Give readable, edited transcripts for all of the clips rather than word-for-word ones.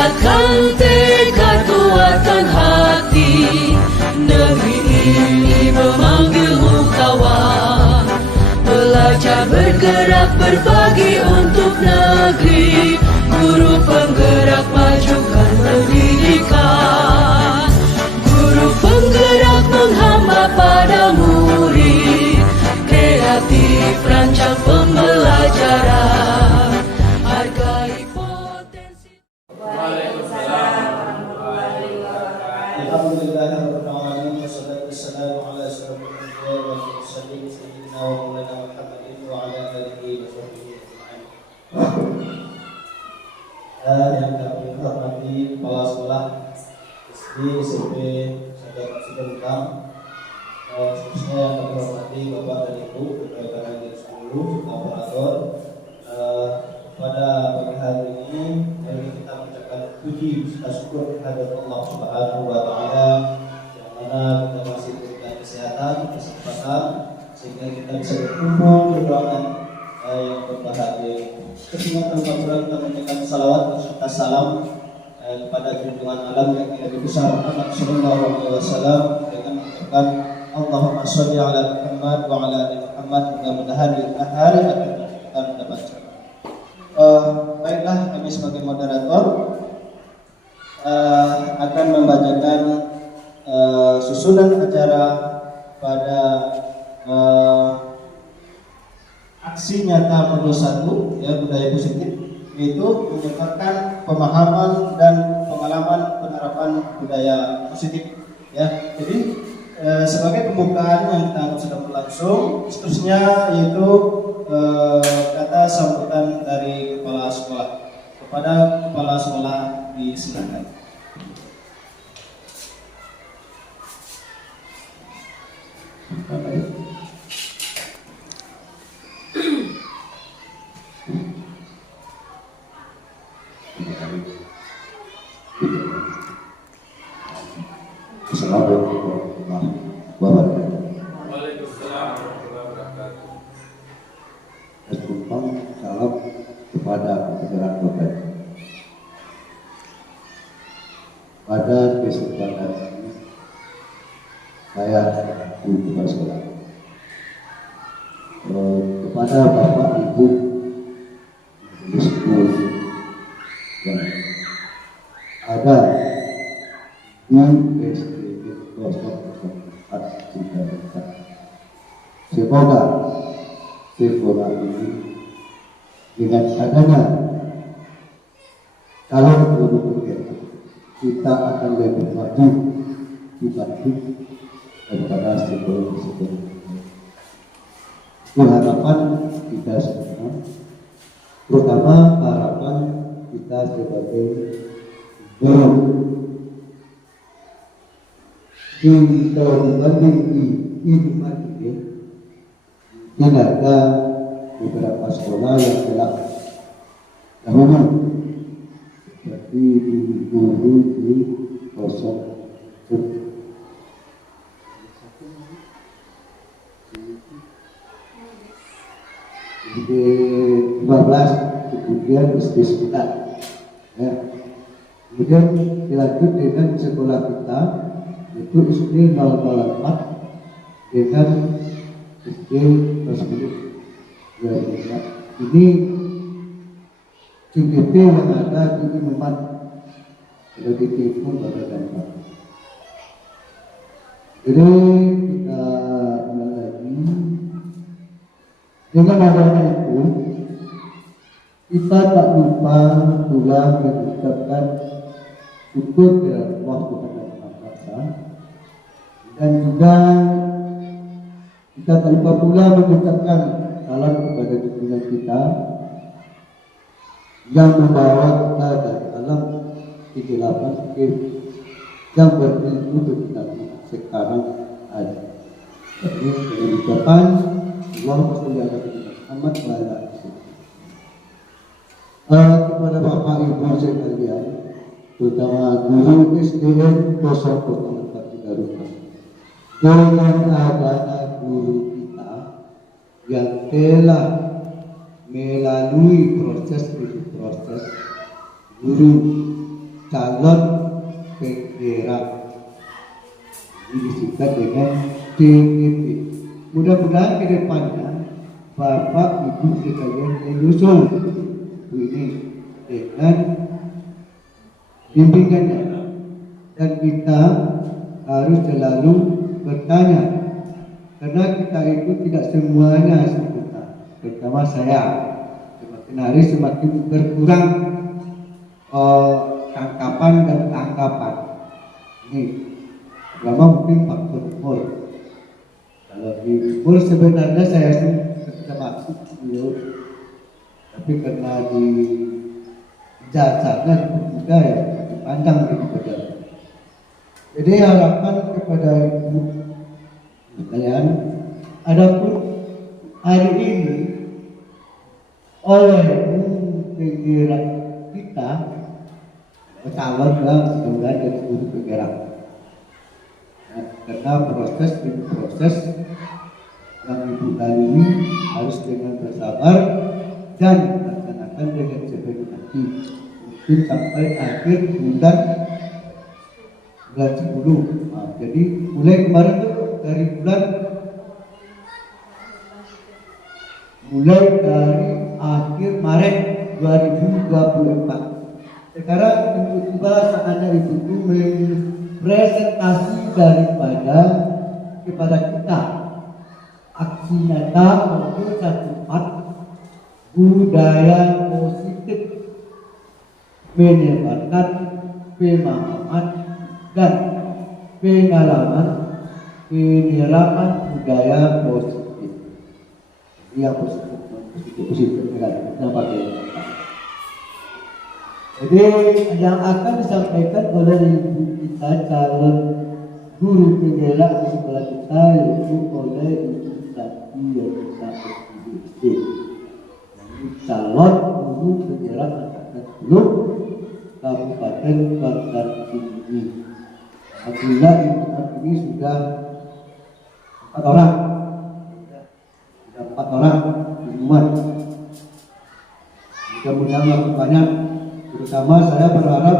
tingkatkan tekad kuatkan hati. Negeri ini memanggilmu kawan, belajar bergerak berbagi untuk negeri. Guru penggerak majukan pendidikan, guru penggerak menghamba pada murid, kreatif rancang pembelajaran, hargai potensi. Waalaikumsalam warahmatullahi wabarakatuh. Alhamdulillahirabbil alamin wassalatu wassalamu ala asyrofil anbiya'i wal mursalin sayyidina wa maulana Muhammadin wa ala alihi wa sahbihi ajma'in. Yang kami hormati kepala sekolah SD, SMP, Sedengkang, khususnya yang kami hormati Bapak dan Ibu, rekan-rekan hadir seluruh operator. Pada pagi hari ini kita mengucapkan puji serta syukur kehadirat Allah Subhanahu wa taala yang mana kita masih diberikan kesehatan, kesempatan sehingga kita bisa berkumpul berdoa yang berbahagia. Kesempatan pula kita mengucapkan salawat serta salam kepada junjungan alam yang Nabi besar Muhammad sallallahu alaihi wasallam dengan mengucapkan Allahumma sholli ala Muhammad wa ala ali Muhammad. Mudah-mudahan di akhir kita mendapatkan. Baiklah, kami sebagai moderator akan membacakan susunan acara pada aksi nyata modul 1 ya, budaya positif, yaitu menyebarkan pemahaman dan pengalaman penerapan budaya positif ya. Jadi sebagai pembukaan yang kita anggap sudah berlangsung, seterusnya yaitu kata sambutan dari kepala sekolah. Kepada kepala sekolah disilakan. Assalamualaikum warahmatullahi wabarakatuh. Waalaikumsalam warahmatullahi wabarakatuh. Tumpang salam kepada jajaran Bapak. Pada kesempatan ini saya guru kepala sekolah kepada Bapak Ibu majelis guru yang ada di SD Pelosok 04 Cikarang. Semoga sekolah ini dengan adanya calon guru bergerak, kita akan lebih maju dibanding daripada sebelum-sebelumnya. Itu harapan kita semua, terutama harapan kita sebagai guru. Kita dibanding di kehidupan ini, tidak ada beberapa sekolah yang telah dahulu seperti guru di Pelosok di 15, kemudian SD sekitar ya. Kemudian dilanjut dengan sekolah kita itu SD 004 dengan SD tersebut. Ini CGT yang ada di Inuman, ada di Timur, ada di Tempat. Jadi kita mulai lagi dengan adanya itu, kita tak lupa pula mengucapkan syukur kepada Allah kepada Maha Esa, dan juga kita tak lupa pula mengucapkan salam kepada junjungan kita yang membawa kita dari alam kegelapan yang berilmu ketika sekarang ada. Jadi dengan ucapan Allahumma sholli ala Muhammad wa ala kepada Bapak Ibu sekalian, terutama guru SDN 04 Cikarang, dengan adanya guru kita yang telah melalui proses guru calon penggerak. Ini disingkat dengan DPP. Mudah-mudahan ke depannya Bapak Ibu sekalian menyusul ini dengan bimbingannya, dan kita harus selalu bertanya, karena kita itu tidak semuanya sempurna, terutama saya. Semakin hari semakin berkurang tangkapan dan tangkapan. Ini pertama mungkin faktor umur. Kalau di umur sebenarnya saya sudah masuk beliau, tapi karena di jasanya juga ya panjang daripada. Jadi harapan kepada ibu sekalian, adapun hari ini oleh penggerak kita calon mudah-mudahan dari seluruh penggerak. Nah, karena proses yang ibu lalui harus dengan bersabar dan laksanakan dengan sebaik hati, mungkin sampai akhir bulan 10. Nah, jadi mulai kemarin tuh dari akhir Maret 2024. Sekarang tiba-tiba saatnya itu presentasi daripada kepada kita aksi nyata untuk 14 budaya positif menyebarkan pemahaman dan pengalaman penerapan budaya positif. Yang positif kenapa Jadi yang akan disampaikan oleh ibu kita calon guru penggerak di sekolah kita yaitu oleh ibu Tati Yonisa SPDSD, calon guru penggerak angkatan 10 Kabupaten Banjar Tinggi. Alhamdulillah ini sudah 4 orang. Sudah 4 orang pengumuman. Mudah-mudahan makin banyak. Terutama saya berharap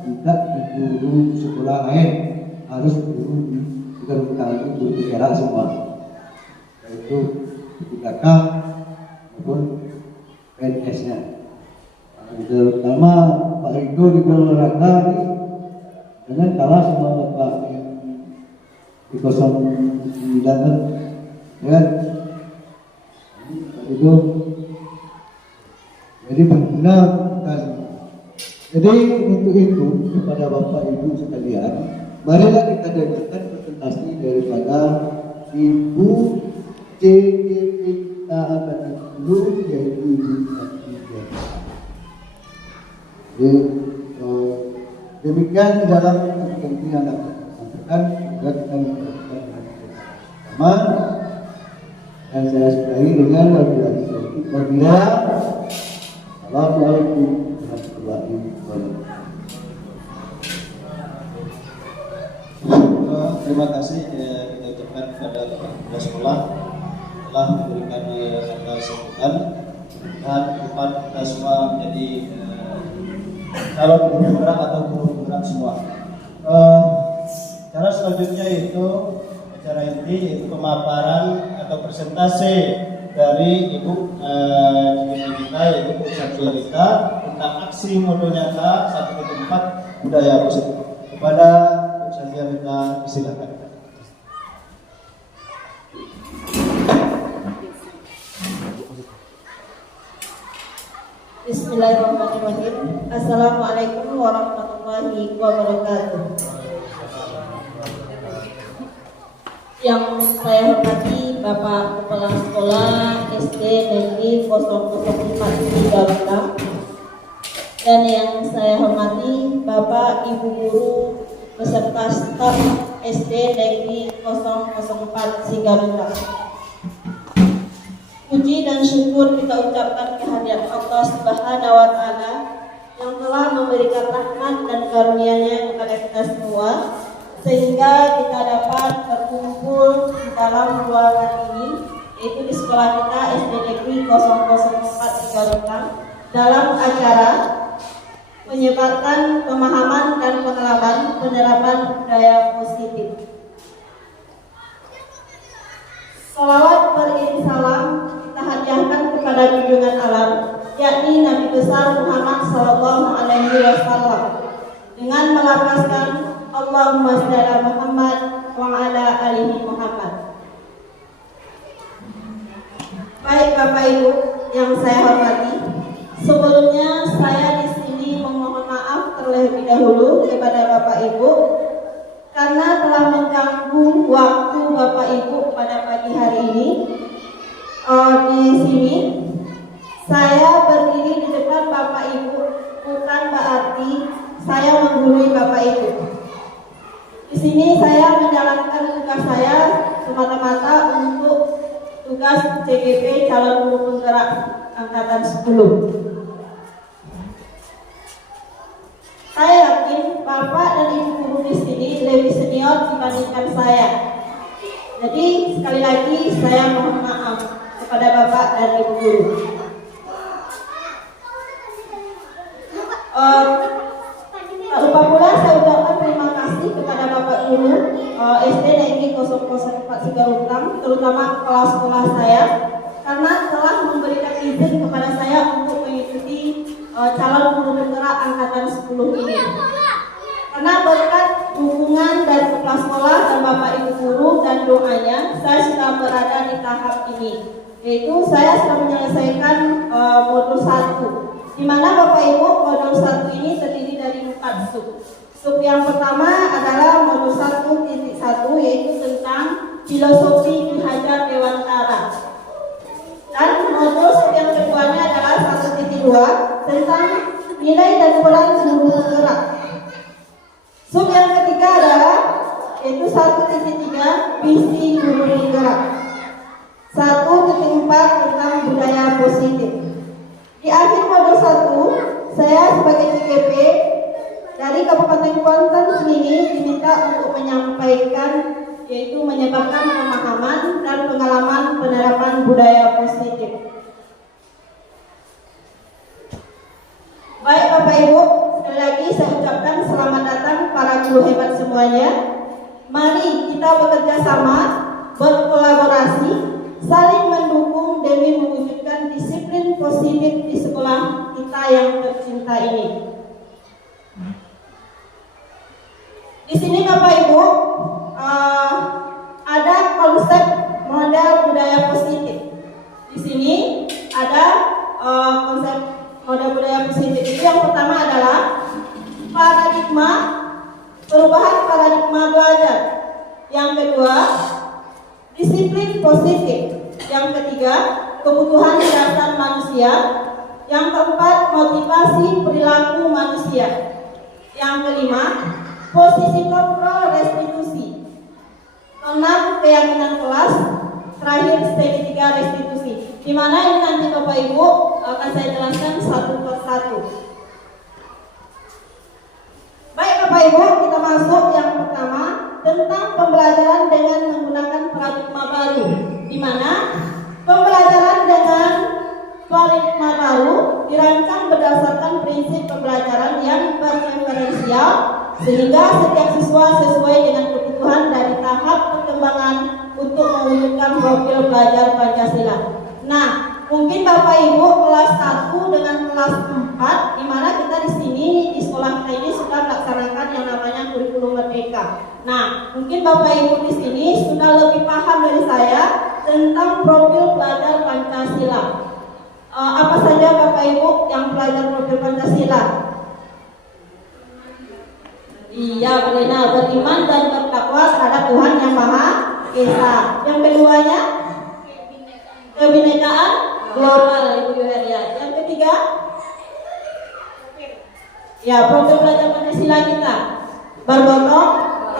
tidak di guru sekolah lain, harus guru di sekolah itu guru penggerak semua, yaitu PKK maupun PNS-nya. Terutama Pak Rido di olahraga ini dengan kalah sama Bapak yang di 09 kan, ya Pak Rido. Jadi berguna kan. Jadi untuk itu kepada Bapak Ibu sekalian, marilah kita dengarkan presentasi daripada Ibu CDP kita akan dulu, yaitu Ibu Tati. Jadi demikian dalam kepentingan yang dapat disampaikan, juga kita mengucapkan sama, dan saya sudahi dengan wabillahi. Assalamualaikum warahmatullahi wabarakatuh. Terima kasih kita ucapkan kepada kepala sekolah telah memberikan sambutan, dan depan kita semua menjadi calon guru penggerak atau guru penggerak semua. Cara selanjutnya itu acara inti, yaitu pemaparan atau presentasi dari Ibu kita, yaitu Bu Safiarita, tentang aksi modo nyata 1.4 budaya positif. Kepada Bu Safiarita, silakan. Bismillahirrahmanirrahim. Assalamualaikum warahmatullahi wabarakatuh. Yang saya hormati Bapak Kepala Sekolah SD Negeri 004 Sigaluntang, dan yang saya hormati Bapak Ibu Guru beserta staf SD Negeri 004 Sigaluntang. Puji dan syukur kita ucapkan kehadirat Allah Subhanahu wa Ta'ala yang telah memberikan rahmat dan karunia-Nya kepada kita semua, sehingga kita dapat berkumpul di dalam ruangan ini, yaitu di sekolah kita SD Negeri 004 Sigaluntang, dalam acara menyebarkan pemahaman dan pengalaman penerapan budaya positif. Salawat beriring salam kita hadiahkan kepada junjungan alam, yakni Nabi besar Muhammad SAW, dengan melafazkan Allahumma shalli ala Muhammad wa ala alihi Muhammad. Baik Bapak Ibu yang saya hormati, sebelumnya saya di sini memohon maaf terlebih dahulu kepada Bapak Ibu karena telah mengganggu waktu Bapak Ibu pada pagi hari ini. Di sini saya berdiri di depan Bapak Ibu bukan berarti saya menggurui Bapak Ibu. Di sini saya menjalankan tugas saya semata-mata untuk tugas CGP calon guru penggerak angkatan 10. Saya yakin Bapak dan Ibu guru di sini lebih senior dibandingkan saya. Jadi sekali lagi saya mohon maaf kepada Bapak dan Ibu guru. Tak lupa pula saya ucapkan terima kasih kepada Bapak Guru SD Negeri 004 Sigarutang, terutama kepala sekolah saya, karena telah memberikan izin kepada saya untuk mengikuti calon guru penggerak angkatan 10 ini. Karena berkat dukungan dari kepala sekolah dan Bapak Ibu guru dan doanya, saya sudah berada di tahap ini, yaitu saya sudah menyelesaikan modul 1, di mana Bapak Ibu modul 1 ini terdiri dari 4 sub. Sub yang pertama adalah modul 1.1, yaitu tentang filosofi Ki Hajar Dewantara. Dan modul sub yang keduanya adalah 1.2 tentang nilai dan peran guru penggerak. Sub yang ketiga adalah yaitu 1.3 visi guru penggerak. 1.4 tentang budaya positif. Di akhir modul 1, saya sebagai CGP dari Kabupaten Kuantan ini diminta untuk menyampaikan, yaitu menyebarkan pemahaman dan pengalaman penerapan budaya positif. Baik Bapak Ibu, sekali lagi saya ucapkan selamat datang para guru hebat semuanya. Mari kita bekerja sama, berkolaborasi, saling mendukung demi mewujudkan disiplin positif di sekolah kita yang tercinta ini. Di sini Bapak Ibu ada konsep model budaya positif. Di sini ada konsep model budaya positif. Itu yang pertama adalah paradigma, perubahan paradigma belajar. Yang kedua, disiplin positif. Yang ketiga, kebutuhan dasar manusia. Yang keempat, motivasi perilaku manusia. Yang kelima, posisi kontrol restitusi. Keenam, keyakinan kelas. Terakhir, step 3 restitusi. Di mana ini nanti Bapak Ibu akan saya jelaskan satu persatu. Baik Bapak Ibu, kita masuk yang pertama tentang pembelajaran dengan menggunakan paradigma baru. Di mana pembelajaran dengan paradigma baru dirancang berdasarkan prinsip pembelajaran yang berreferensial, sehingga setiap siswa sesuai dengan kebutuhan dari tahap perkembangan untuk mewujudkan profil belajar Pancasila. Nah, mungkin Bapak Ibu kelas 1 dengan kelas 4, di mana kita di sini di sekolah kita ini sudah melaksanakan yang namanya kurikulum merdeka. Nah, mungkin Bapak Ibu di sini sudah lebih paham dari saya tentang profil belajar Pancasila. Apa saja Bapak Ibu yang belajar profil Pancasila? Iya, benar, beriman dan bertakwa terhadap Tuhan Yang Maha Esa. Yang keduanya, kebinekaan global, Ibu Heria. Yang ketiga, ya profil belajar Pancasila kita bergotong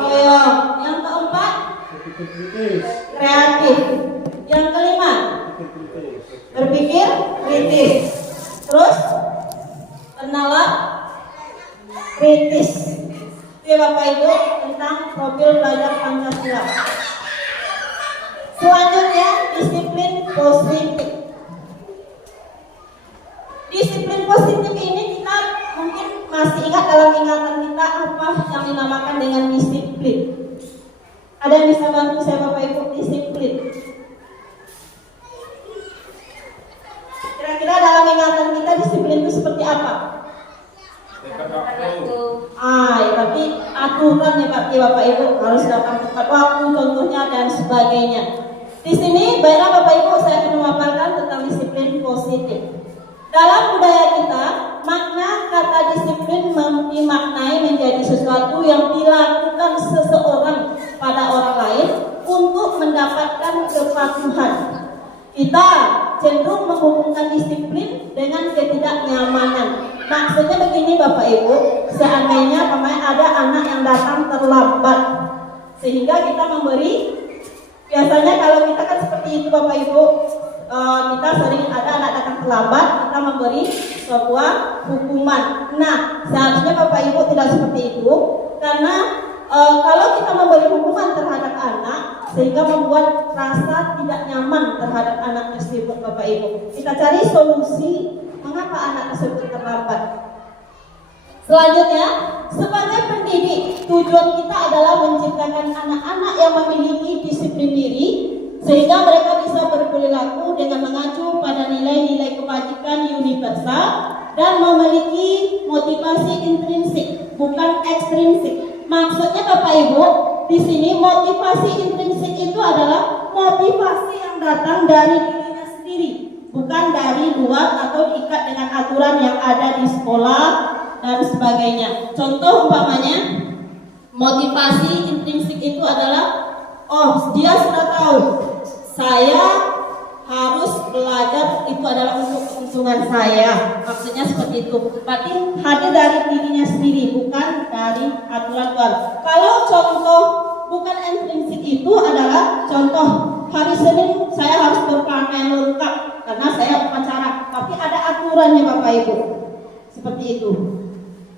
royong. Yang keempat, kreatif. Yang kelima, berpikir kritis. Terus kenalan kritis. Itu Bapak Ibu tentang profil belajar Pancasila. Selanjutnya, disiplin positif. Disiplin positif ini kita mungkin masih ingat dalam ingatan kita apa yang dinamakan dengan disiplin? Ada yang bisa bantu saya Bapak Ibu disiplin? Kira-kira dalam ingatan kita disiplin itu seperti apa? Tepat waktu. Tapi aturan ya Bapak Ibu harus datang tepat waktu, contohnya dan sebagainya. Di sini baiklah Bapak Ibu saya akan memaparkan tentang disiplin positif. Dalam budaya kita, makna kata disiplin dimaknai menjadi sesuatu yang dilakukan seseorang pada orang lain untuk mendapatkan kepatuhan. Kita cenderung menghubungkan disiplin dengan ketidaknyamanan. Maksudnya begini Bapak Ibu, seandainya ada anak yang datang terlambat, sehingga kita memberi, biasanya kalau kita kan seperti itu Bapak Ibu, kita sering ada anak datang terlambat, kita memberi sebuah hukuman. Nah, seharusnya Bapak Ibu tidak seperti itu, karena kalau kita memberi hukuman terhadap anak, sehingga membuat rasa tidak nyaman terhadap anak tersebut Bapak Ibu. Kita cari solusi mengapa anak tersebut terlambat. Selanjutnya, sebagai pendidik, tujuan kita adalah menciptakan anak-anak yang memiliki disiplin diri, sehingga mereka bisa berperilaku dengan mengacu pada nilai-nilai kebajikan universal dan memiliki motivasi intrinsik, bukan ekstrinsik. Maksudnya Bapak Ibu, di sini motivasi intrinsik itu adalah motivasi yang datang dari dirinya sendiri, bukan dari luar atau diikat dengan aturan yang ada di sekolah dan sebagainya. Contoh umpamanya, motivasi intrinsik itu adalah, dia sudah tahu saya harus belajar, itu adalah untuk keuntungan saya. Maksudnya seperti itu. Berarti hadir dari dirinya sendiri, bukan dari aturan luar. Kalau contoh bukan intrinsik itu adalah contoh hari Senin saya harus berpakaian lengkap karena saya upacara, tapi ada aturannya Bapak Ibu. Seperti itu.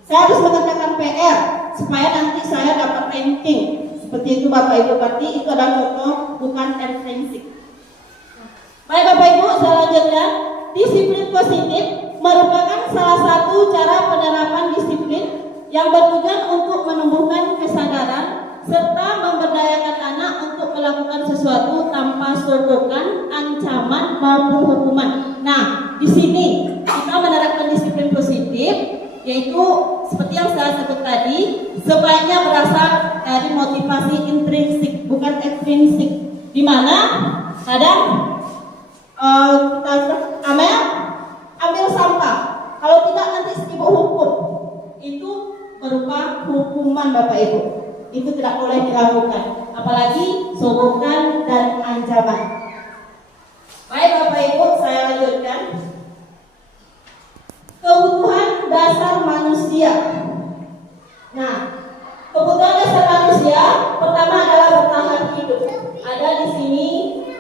Saya harus mengerjakan PR supaya nanti saya dapat ranking. Seperti itu Bapak Ibu. Berarti itu adalah contoh bukan intrinsik. Baik Bapak Ibu, selanjutnya disiplin positif merupakan salah satu cara penerapan disiplin yang bertujuan untuk menumbuhkan kesadaran serta memberdayakan anak untuk melakukan sesuatu tanpa sogokan, ancaman maupun hukuman. Nah, di sini kita menerapkan disiplin positif, yaitu seperti yang saya sebut tadi, sebaiknya berasal dari motivasi intrinsik, bukan ekstrinsik. Di mana kadang kita ambil sampah, kalau tidak nanti sibuk hukum, itu berupa hukuman Bapak Ibu. Itu tidak boleh dilakukan, apalagi sogokan dan ancaman. Baik Bapak Ibu, saya lanjutkan. Kebutuhan dasar manusia. Nah, kebutuhan dasar manusia pertama adalah bertahan hidup. Ada di sini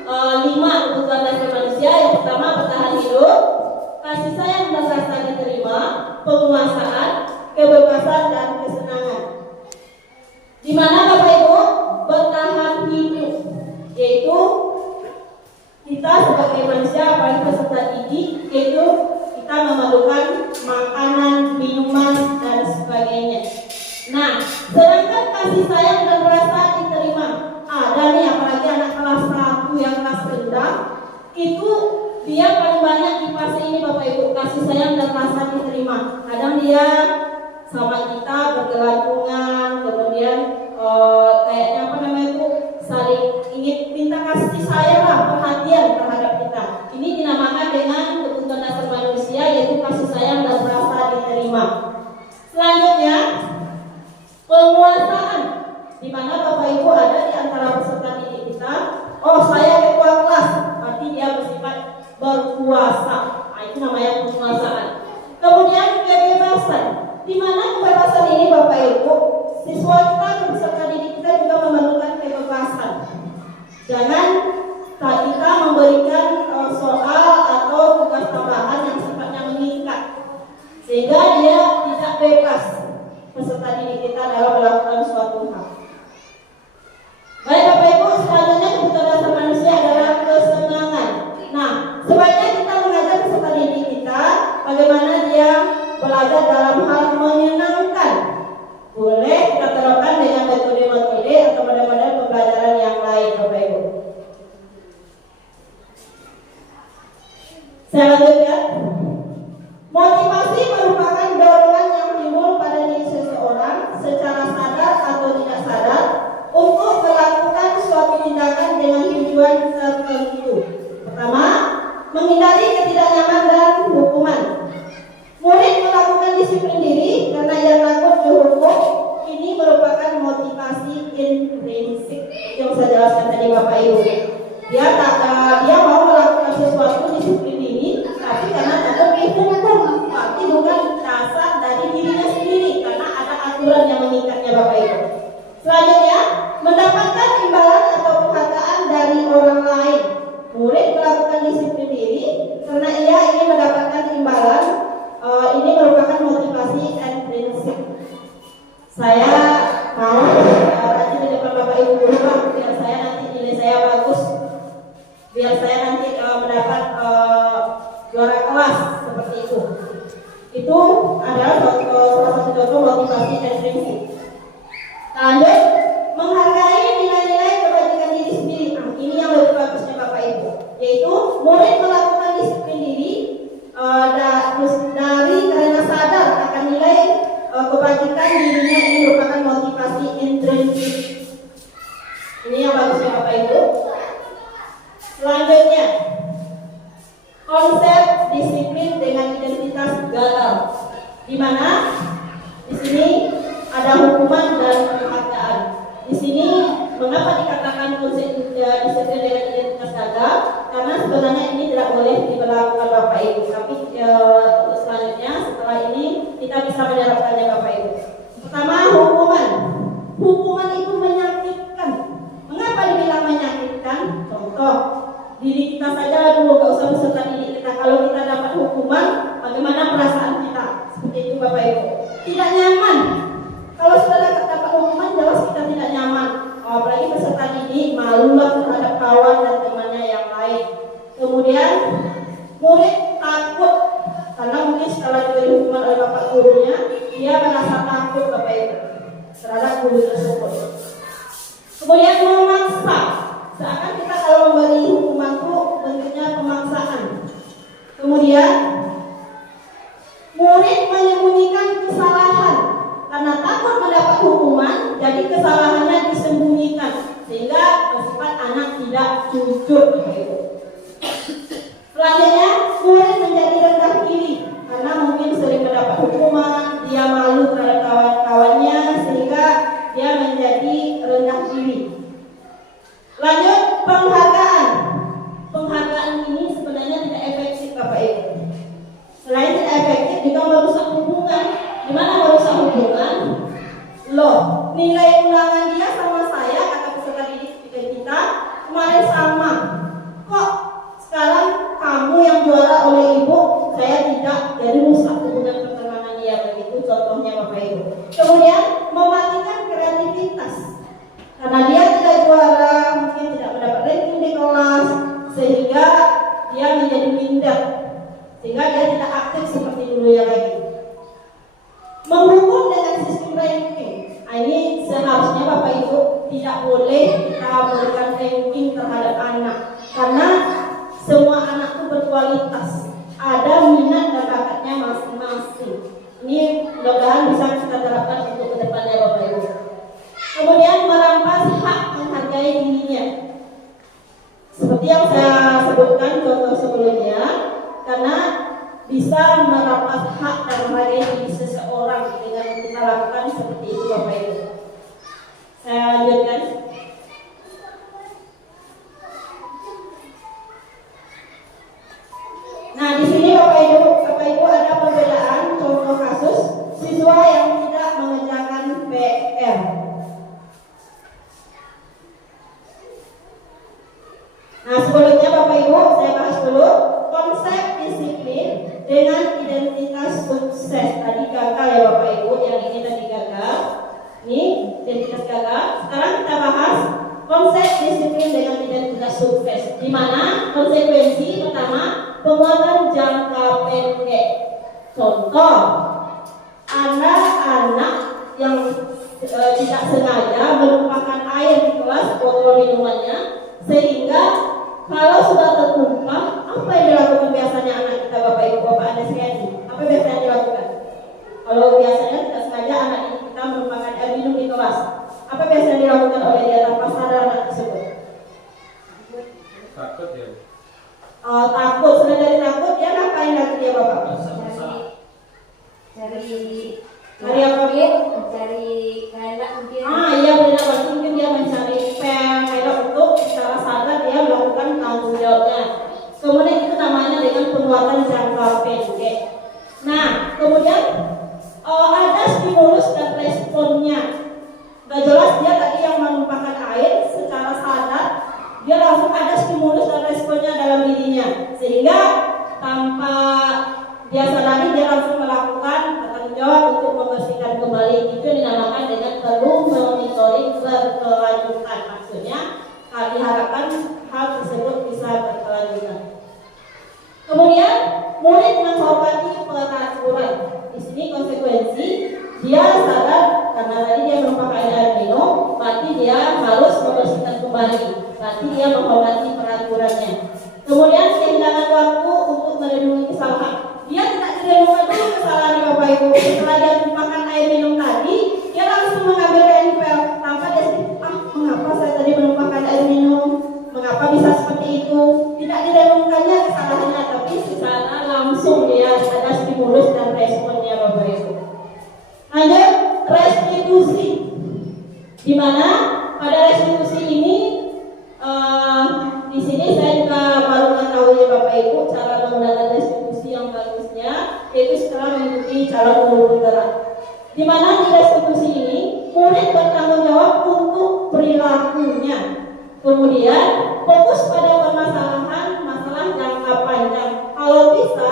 5 kebutuhan dasar manusia. Yang pertama bertahan hidup, kasih sayang dan rasa diterima, penguasaan, kebebasan dan kesenangan. Di mana Bapak Ibu bertahan hidup, yaitu kita sebagai manusia apalagi peserta didik, yaitu kita memerlukan makanan, minuman dan sebagainya. Nah, sedangkan kasih sayang dan rasa diterima, ada nih apalagi anak kelas 1 yang kelas rendah, itu dia paling banyak di fase ini Bapak Ibu, kasih sayang dan rasa diterima. Kadang dia sama kita bergelantungan, kemudian kayaknya saling ingin minta kasih sayang lah, perhatian terhadap kita. Ini dinamakan dengan kebutuhan dasar manusia, yaitu kasih sayang dan rasa diterima. Selanjutnya penguasaan, di mana Bapak Ibu ada di antara peserta didik kita, saya ketua kelas, berarti dia bersifat berkuasa. Nah, itu namanya penguasaan. Kemudian kebebasan, di mana kebebasan ini Bapak Ibu, siswa kita dan peserta didik kita juga memerlukan kebebasan. Jangan kita memberikan soal atau tugas tambahan yang sifatnya mengikat, sehingga dia tidak bebas peserta didik kita dalam melakukan suatu hal. Baik Bapak Ibu, selanjutnya kebutuhan dasar manusia adalah kesenangan. Nah, sebaiknya kita mengajar peserta didik kita bagaimana dia belajar dalam hal menyenangkan. tujuan tertentu. Pertama, menghindari ketidaknyaman dan hukuman. Murid melakukan disiplin diri karena ia takut dihukum. Ini merupakan motivasi intrinsik yang saya jelaskan tadi Bapak Ibu. Dia mau melakukan sesuatu disiplin diri, tapi karena takut dihukum. Tapi bukan dasar dari dirinya sendiri, karena ada aturan yang mengikatnya Bapak Ibu. Selanjutnya, mendapatkan imbalan atau penghargaan dari orang lain. Murid melakukan disiplin diri karena ia ingin mendapatkan imbalan. Ini merupakan motivasi intrinsik. Saya mau nanti di depan Bapak Ibu guru, biar saya nanti nilai saya bagus, biar saya nanti mendapat juara kelas seperti itu. Itu adalah salah satu contoh motivasi intrinsik. Lanjut, menghargai nilai-nilai kebajikan diri sendiri. Ini yang lebih bagusnya Bapak Ibu, yaitu murid melakukan disiplin diri dari karena sadar akan nilai kebajikan dirinya. Ini merupakan motivasi intrinsik. Ini yang bagusnya Bapak Ibu. Selanjutnya, konsep disiplin dengan identitas gagal, di mana di sini ada hukuman dan penghargaan. Di sini mengapa dikatakan konsep disiplin dengan identitas gagal? Karena sebenarnya ini tidak boleh diberlakukan Bapak Ibu. Tapi selanjutnya setelah ini kita bisa menerapkannya Bapak Ibu. Pertama, hukuman. Hukuman itu menyakitkan. Mengapa dibilang menyakitkan? Contoh, diri kita saja dulu, gak usah beserta diri kita. Kalau kita dapat hukuman, bagaimana perasaan kita? Seperti itu Bapak Ibu. Tidak nyaman. Kalau sudah dapat hukuman, jelas kita tidak nyaman. Apalagi peserta didik, malulah terhadap kawan dan temannya yang lain. Kemudian murid takut karena mungkin setelah diberi hukuman oleh bapak gurunya, dia merasa takut Bapak Ibu terhadap guru tersebut. Kemudian memaksa, seakan kita kalau memberi hukuman itu bentuknya pemaksaan. Kemudian murid menyembunyikan kesalahan karena takut mendapat hukuman, jadi kesalahannya disembunyikan sehingga bersifat anak tidak jujur Bapak Ibu. Selanjutnya, murid menjadi rendah diri karena mungkin sering mendapat hukuman, dia malu terhadap kawan-kawannya sehingga dia menjadi rendah diri. Lanjut, penghargaan. Penghargaan ini sebenarnya tidak efektif Bapak Ibu. Selain tidak efektif, juga merusak hubungan. Gimana merusak hubungan? Loh, nilai ulangan dia sama saya, kata peserta didik kita, kemarin sama. Kok sekarang kamu yang juara oleh ibu, saya tidak, jadi rusak hubungan pertemanan dia. Begitu contohnya Bapak Ibu. Kemudian mematikan kreativitas karena dia tidak juara, mungkin tidak mendapat ranking di kelas, sehingga dia menjadi minder, sehingga dia tidak aktif seperti dulu ya lagi. Menghukum dengan sistem ranking. Ini seharusnya Bapak Ibu tidak boleh kita berikan ranking terhadap anak, karena semua anak itu berkualitas, ada minat dan bakatnya masing-masing. Ini mudah-mudahan bisa kita terapkan untuk kedepannya Bapak Ibu. Kemudian merampas hak menghargai dirinya, seperti yang saya sebutkan contoh sebelumnya, karena bisa merampas hak dan menghargai diri seseorang dengan kita lakukan seperti itu Bapak Ibu. Saya lanjutkan. Nah, di sini Bapak Ibu ada perbedaan contoh kasus siswa yang tidak mengerjakan PR. Nah, sebelumnya Bapak Ibu saya bahas dulu konsep disiplin dengan identitas sukses. Tadi gagal ya Bapak Ibu, yang ini tadi gagal. Ini identitas gagal. Sekarang kita bahas konsep disiplin dengan identitas sukses, di mana konsekuensi pertama penguatan jangka pendek. Contoh, anak-anak yang tidak sengaja menumpahkan air di kelas botol minumannya, sehingga kalau sudah tertumpah, apa yang dilakukan biasanya anak kita Bapak Ibu Bapak Anda sekalian? Apa biasanya dilakukan? Kalau biasanya tidak sengaja anak kita menumpahkan air minum di kelas, apa biasanya dilakukan oleh dia tanpa sadar anak tersebut? takut. Selain dari takut, dia ngapain lagi dia Bapak? Cari apa Bu? Cari kayak mungkin. Iya benar, mungkin dia mencari kayak untuk secara sadar dia melakukan tanggung jawabnya. Kemudian itu namanya dengan penguatan jangka pendek. Nah, kemudian ada stimulus dan responnya. Gak jelas dia tadi yang menumpahkan air secara sadar, dia langsung ada stimulus dan responnya dalam dirinya, sehingga tanpa dia sadari dia langsung melakukan bertanggung jawab untuk membersihkan kembali. Itu yang dinamakan dengan perlu monitoring berkelanjutan. Maksudnya diharapkan hal tersebut bisa berkelanjutan. Kemudian murid menghormati peraturan. Di sini konsekuensi dia sadar karena tadi dia menumpahkan air minum, berarti dia harus membersihkan kembali. Berarti dia menghormati peraturannya. Kemudian kehilangan waktu untuk merenungi kesalahan. Dia tidak merenungkan dulu kesalahan Bapak Ibu. Setelah dia menumpahkan air minum tadi, dia langsung mengambil pensil tanpa dia mengapa saya tadi menumpahkan air minum? Mengapa bisa seperti itu? Tidak direnungkannya kesalahannya, tapi secara langsung dia ada stimulus dan responnya Bapak Ibu. Lanjut, restitusi. Di mana pada restitusi ini di sini saya juga baru mengetahui Bapak Ibu cara menggunakan restitusi yang bagusnya, yaitu setelah mengikuti cara guru penggerak. Di mana di restitusi ini murid bertanggung jawab untuk perilakunya. Kemudian fokus pada permasalahan masalah jangka panjang. Kalau bisa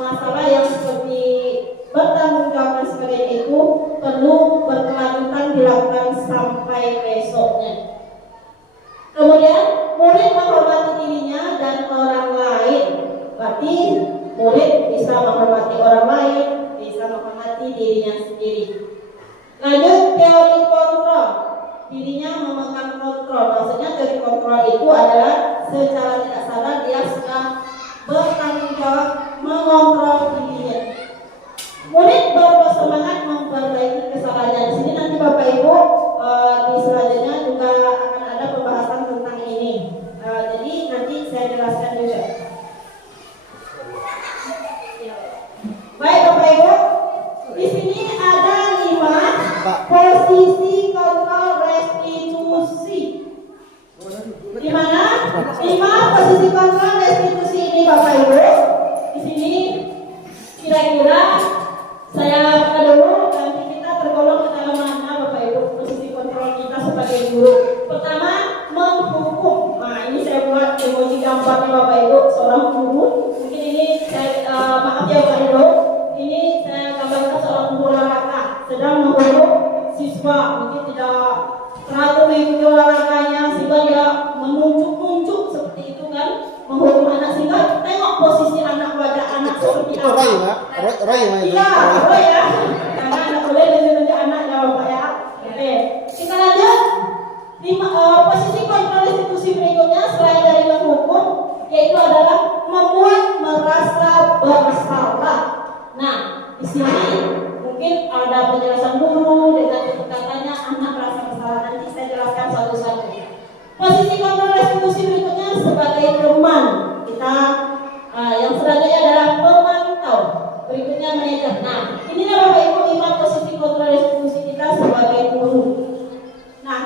masalah yang seperti bertanggung jawab dan sebagainya itu perlu berkelanjutan dilakukan sampai besoknya. Kemudian murid menghormati dirinya dan orang lain. Berarti murid bisa menghormati orang lain, bisa menghormati dirinya sendiri. Lanjut, teori kontrol. Dirinya memegang kontrol. Maksudnya teori kontrol itu adalah secara tidak sadar dia sedang bertanggung jawab mengontrol dirinya. Murid bersemangat memperbaiki kesalahannya. Di sini nanti Bapak Ibu di selanjutnya juga akan ada pembahasan tentang ini. Jadi nanti saya jelaskan juga. Baik Bapak Ibu, di sini ada 5 posisi kontrol restitusi. Di mana 5 posisi kontrol restitusi ini Bapak Ibu? Di sini kira-kira saya buka dulu, nanti kita tergolong ke dalam mana Bapak Ibu posisi kontrol kita sebagai guru. Pertama, menghukum. Nah ini saya buat emoji gambarnya Bapak Ibu seorang guru. Mungkin ini saya maaf ya Bapak Ibu, ini saya gambarkan seorang guru olahraga sedang menghukum siswa. Mungkin tidak teratur mengikuti olahraganya sehingga dia menunjuk-nunjuk seperti itu kan, menghukum anak. Sehingga tengok posisi anak, wajah anak seperti apa. Roy ya? Iya, Roy ya. Karena anak boleh menunjuk anak ya Bapak ya. Oke, kita lanjut. Posisi kontrol restitusi berikutnya selain dari menghukum, yaitu adalah membuat merasa bersalah. Nah, di sini mungkin ada penjelasan guru dengan katanya anak merasa bersalah. Nanti saya jelaskan satu-satu. Posisi kontrol restitusi berikutnya sebagai teman kita. Yang selanjutnya adalah pemantau. Berikutnya manajer. Nah, inilah Bapak Ibu 5 posisi kontrol restitusi kita sebagai guru. Nah,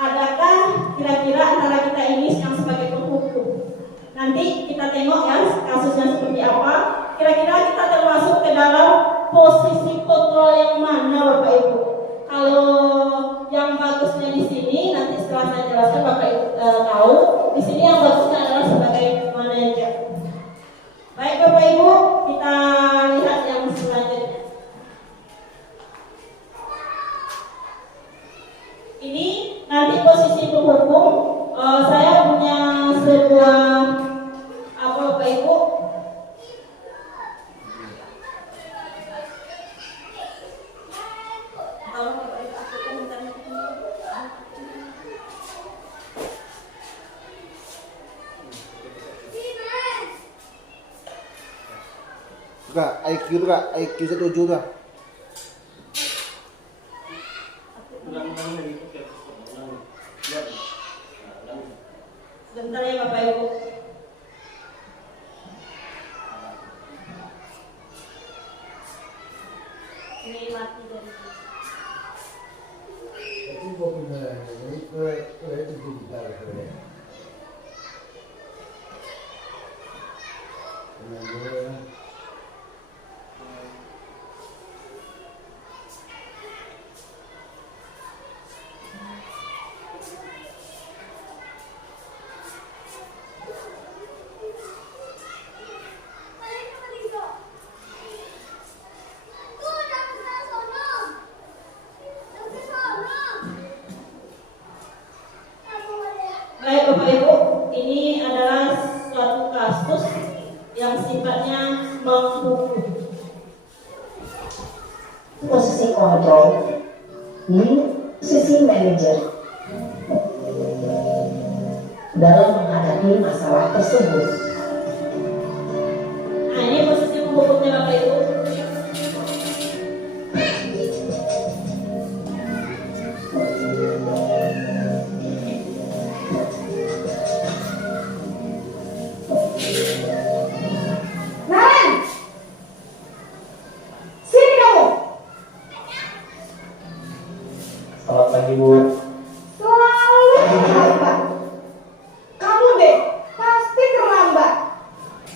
adakah kira-kira antara kita ini yang sebagai penghukum? Nanti kita tengok ya kasusnya seperti apa. Kira-kira kita termasuk ke dalam posisi kontrol yang mana Bapak Ibu? Kalau yang bagusnya di sini nanti setelah saya jelaskan Bapak Ibu tahu. Di sini yang bagusnya adalah sebagai manajer. Baik Bapak Ibu, kita lihat yang selanjutnya. Ini nanti posisi penghukum. Saya punya sebuah apa Bapak Ibu? Kak, IQ tu Kak, IQ 17 tu Kak. Sebentar ya Bapak Ibu. sifatnya menghukum. Posisi kontrol ini posisi manajer dalam menghadapi masalah tersebut. Nah, ini posisi menghukumnya Bapak Ibu. Naren, sini kamu. Selamat pagi Bu. Selalu terlambat. Kamu deh pasti terlambat.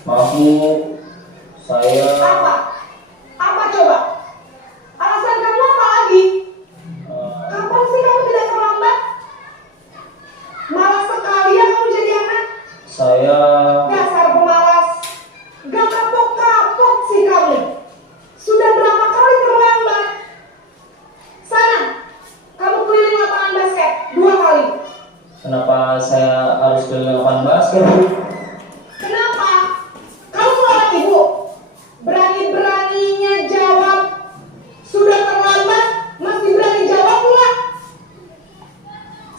Maaf Bu, saya Apa? Apa coba? Alasan kamu apa lagi? Kapan sih kamu tidak terlambat? Malas sekali ya kamu jadi anak. saya Dasar pemalas. Gak kapok-kapok sih kamu. Sudah berapa kali terlambat? Sana, kamu keliling lapangan basket 2 kali. kenapa saya harus keliling lapangan basket Bu? Kenapa? Kamu nolak ibu. Berani-beraninya jawab. Sudah terlambat, masih berani jawab pula.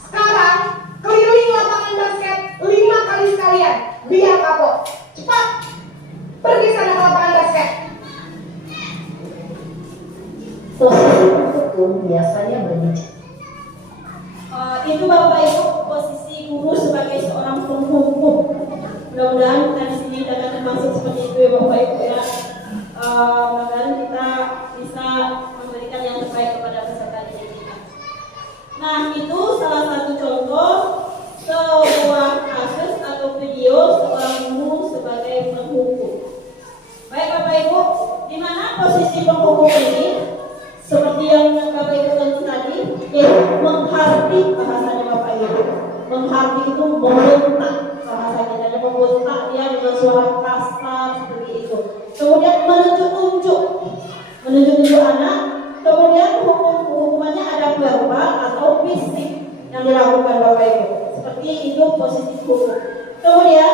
Sekarang, keliling lapangan basket 5 kali sekalian. Biar kapok. Cepat. Pergi sana ke lapangan basket. Posisi hukum biasanya berbicara. Itu Bapak Ibu posisi guru sebagai seorang penghukum. Mudah-mudahan kita di sini akan termasuk seperti itu ya Bapak Ibu ya. Mudah-mudahan kita bisa memberikan yang terbaik kepada peserta didik kita. Nah, itu salah satu contoh sebuah kasus atau video seorang guru sebagai penghukum. Baik Bapak Ibu, di mana posisi penghukum ini? Seperti yang Bapak Ibu tentu tadi, yaitu menghardik bahasanya Bapak Ibu. Menghardik itu membentak bahasanya, dan membentak dia dengan suara kasar seperti itu. Kemudian menunjuk anak. Kemudian hukumannya ada verbal atau fisik yang dilakukan Bapak Ibu. Seperti itu posisi hukum. Kemudian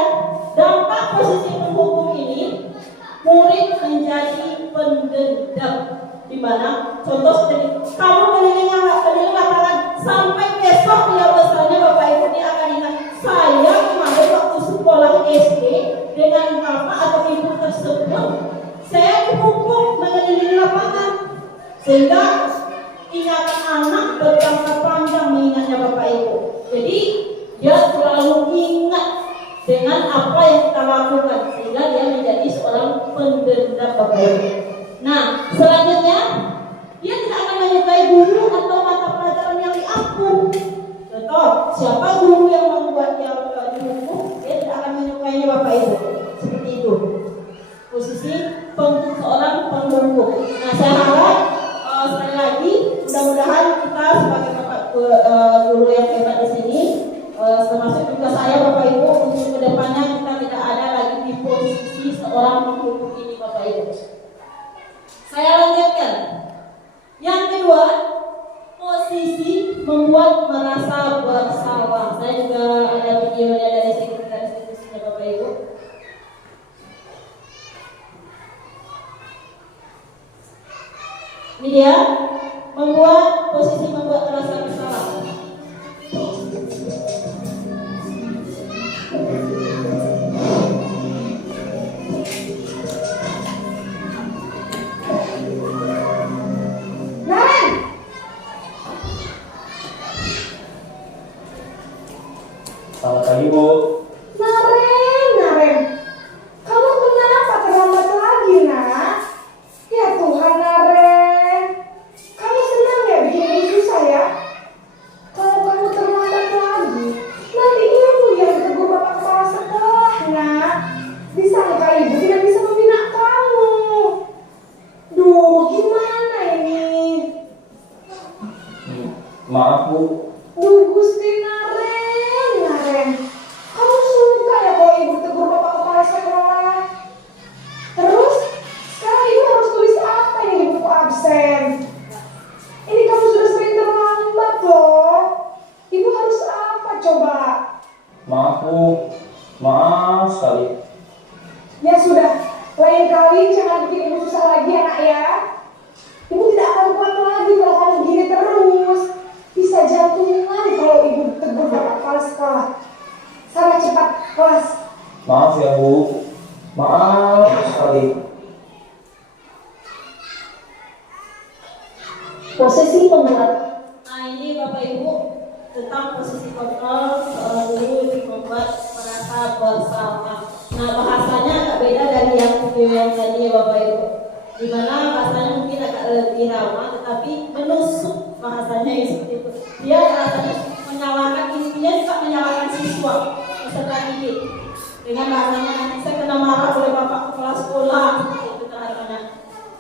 dampak posisi penghukum ini, murid menjadi pendendam. Di mana contoh seperti kamu keliling lapangan sampai besok dia besarnya Bapak Ibu dia akan ingat saya kemarin waktu sekolah SD dengan bapak atau ibu tersebut saya dihukum mengelilingi lapangan, sehingga ingatan anak berjangka panjang mengingatnya Bapak Ibu. Jadi dia selalu ingat dengan apa yang kita lakukan sehingga dia menjadi seorang pendendam Bapak Ibu. Nah, selanjutnya dia tidak akan menyukai guru atau mata pelajaran yang diampun. Contoh, siapa guru yang membuat dia dihukum, dia tidak akan menyukainya Bapak Ibu. Seperti itu. Posisi seorang penghukum. Nah, saya harap sekali lagi, mudah-mudahan kita sebagai bapak guru yang hebat di sini, termasuk juga saya Bapak Ibu, untuk kedepannya kita tidak ada lagi di posisi seorang penghukum ini Bapak Ibu. Saya lanjutkan. Yang kedua, posisi membuat merasa bersalah. Saya juga ada videonya dari sekretaris diskusinya Bapak Ibu. Ini dia, posisi membuat merasa bersalah. Selamat pagi Bu. Naren, kamu kenapa terlambat lagi, nak? Ya Tuhan, Naren, kamu senang ya bikin ini susah ya? Kalau kamu terlambat lagi, nanti ibu yang ditegur bapak kepala sekolah, nak. Disangka ibu tidak bisa membina kamu. Duh, gimana ini? Maaf Bu. Duh, Gusti Naren, kamu suka ya kalau ibu tegur bapak kepala sekolah? Terus, sekarang ibu harus tulis apa ini di buku absen? Ini kamu sudah sering terlambat loh. Ibu harus apa coba? Maaf Bu. Maaf sekali. Ya sudah, pembuat. Nah ini Bapak Ibu tentang posisi kontrol seorang guru membuat merasa bersalah. Nah bahasanya agak beda dari yang video yang tadi ya Bapak Ibu. Dimana bahasanya mungkin agak lebih ramah, tetapi menusuk bahasanya yang seperti itu. Dia rasanya menyalahkan intinya juga menyalahkan siswa peserta didik dengan bahasanya saya kena marah oleh bapak kepala sekolah seperti itu terhadapnya.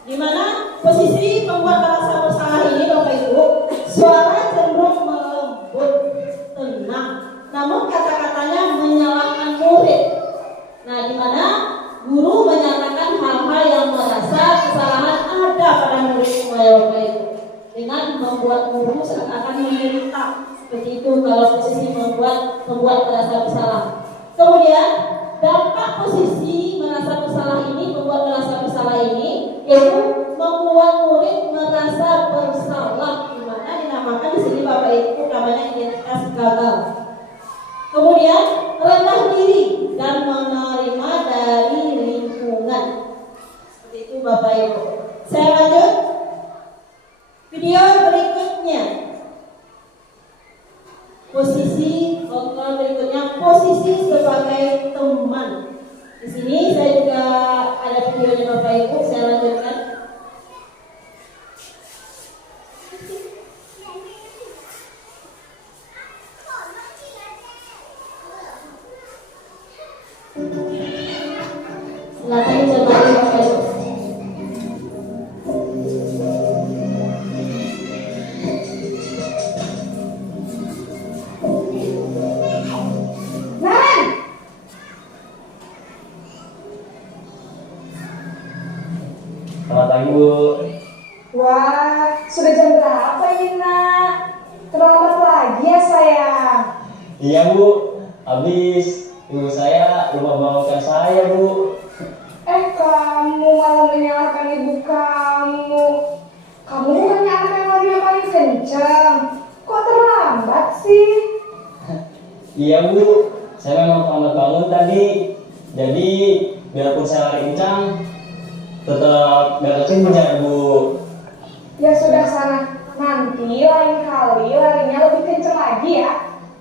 Dimana posisi membuat merasa bersalah ini Bapak Ibu, suara cenderung melembut, tenang, namun kata-katanya menyalahkan murid. Nah, dimana guru menyatakan hal-hal yang merasa kesalahan ada pada murid semuanya Bapak Ibu, dengan membuat guru seakan-akan menderita seperti itu kalau posisi membuat merasa bersalah. Kemudian dampak posisi merasa bersalah ini, membuat merasa bersalah ini, yaitu membuat murid merasa bersalah, di mana dinamakan di sini Bapak Ibu namanya identitas gagal. Kemudian rendah diri dan menerima dari lingkungan. Seperti itu Bapak Ibu. Saya lanjut. Video berikutnya. Posisi kontrol berikutnya, posisi sebagai teman. Di sini saya juga ada videonya Bapak Ibu, saya lanjutkan. Silakan coba Bapak Ibu. Selamat pagi Bu. Wah, sudah jam berapa ini nak? Terlambat lagi ya sayang. Iya Bu, habis ibu saya lupa bangunkan saya Bu. Kamu malah menyalahkan ibu kamu. Kamu bukannya anak yang lari yang paling kencang. Kok terlambat sih? Iya Bu, saya memang terlambat bangun tadi. Jadi biarpun saya lari kencang, tetap gak kencang Bu. Ya sudah sana. Nanti lain kali larinya lebih kencang lagi ya.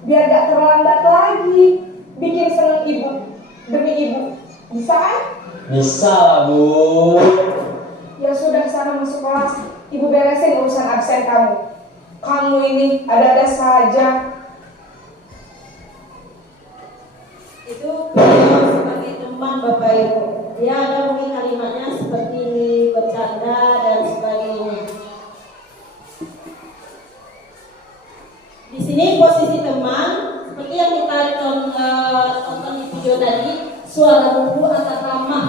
Biar gak terlambat lagi. Bikin seneng ibu demi ibu. Bisa kan? Bisa lah Bu. Ya sudah sana masuk kelas. Ibu beresin urusan absen kamu. Kamu ini ada-ada saja. Itu beliau sebagai teman Bapak Ibu. Dia ada mungkin kalimatnya seperti bercanda dan sebagainya. Di sini posisi teman seperti yang kita tonton di video tadi, suara guru agak ramah.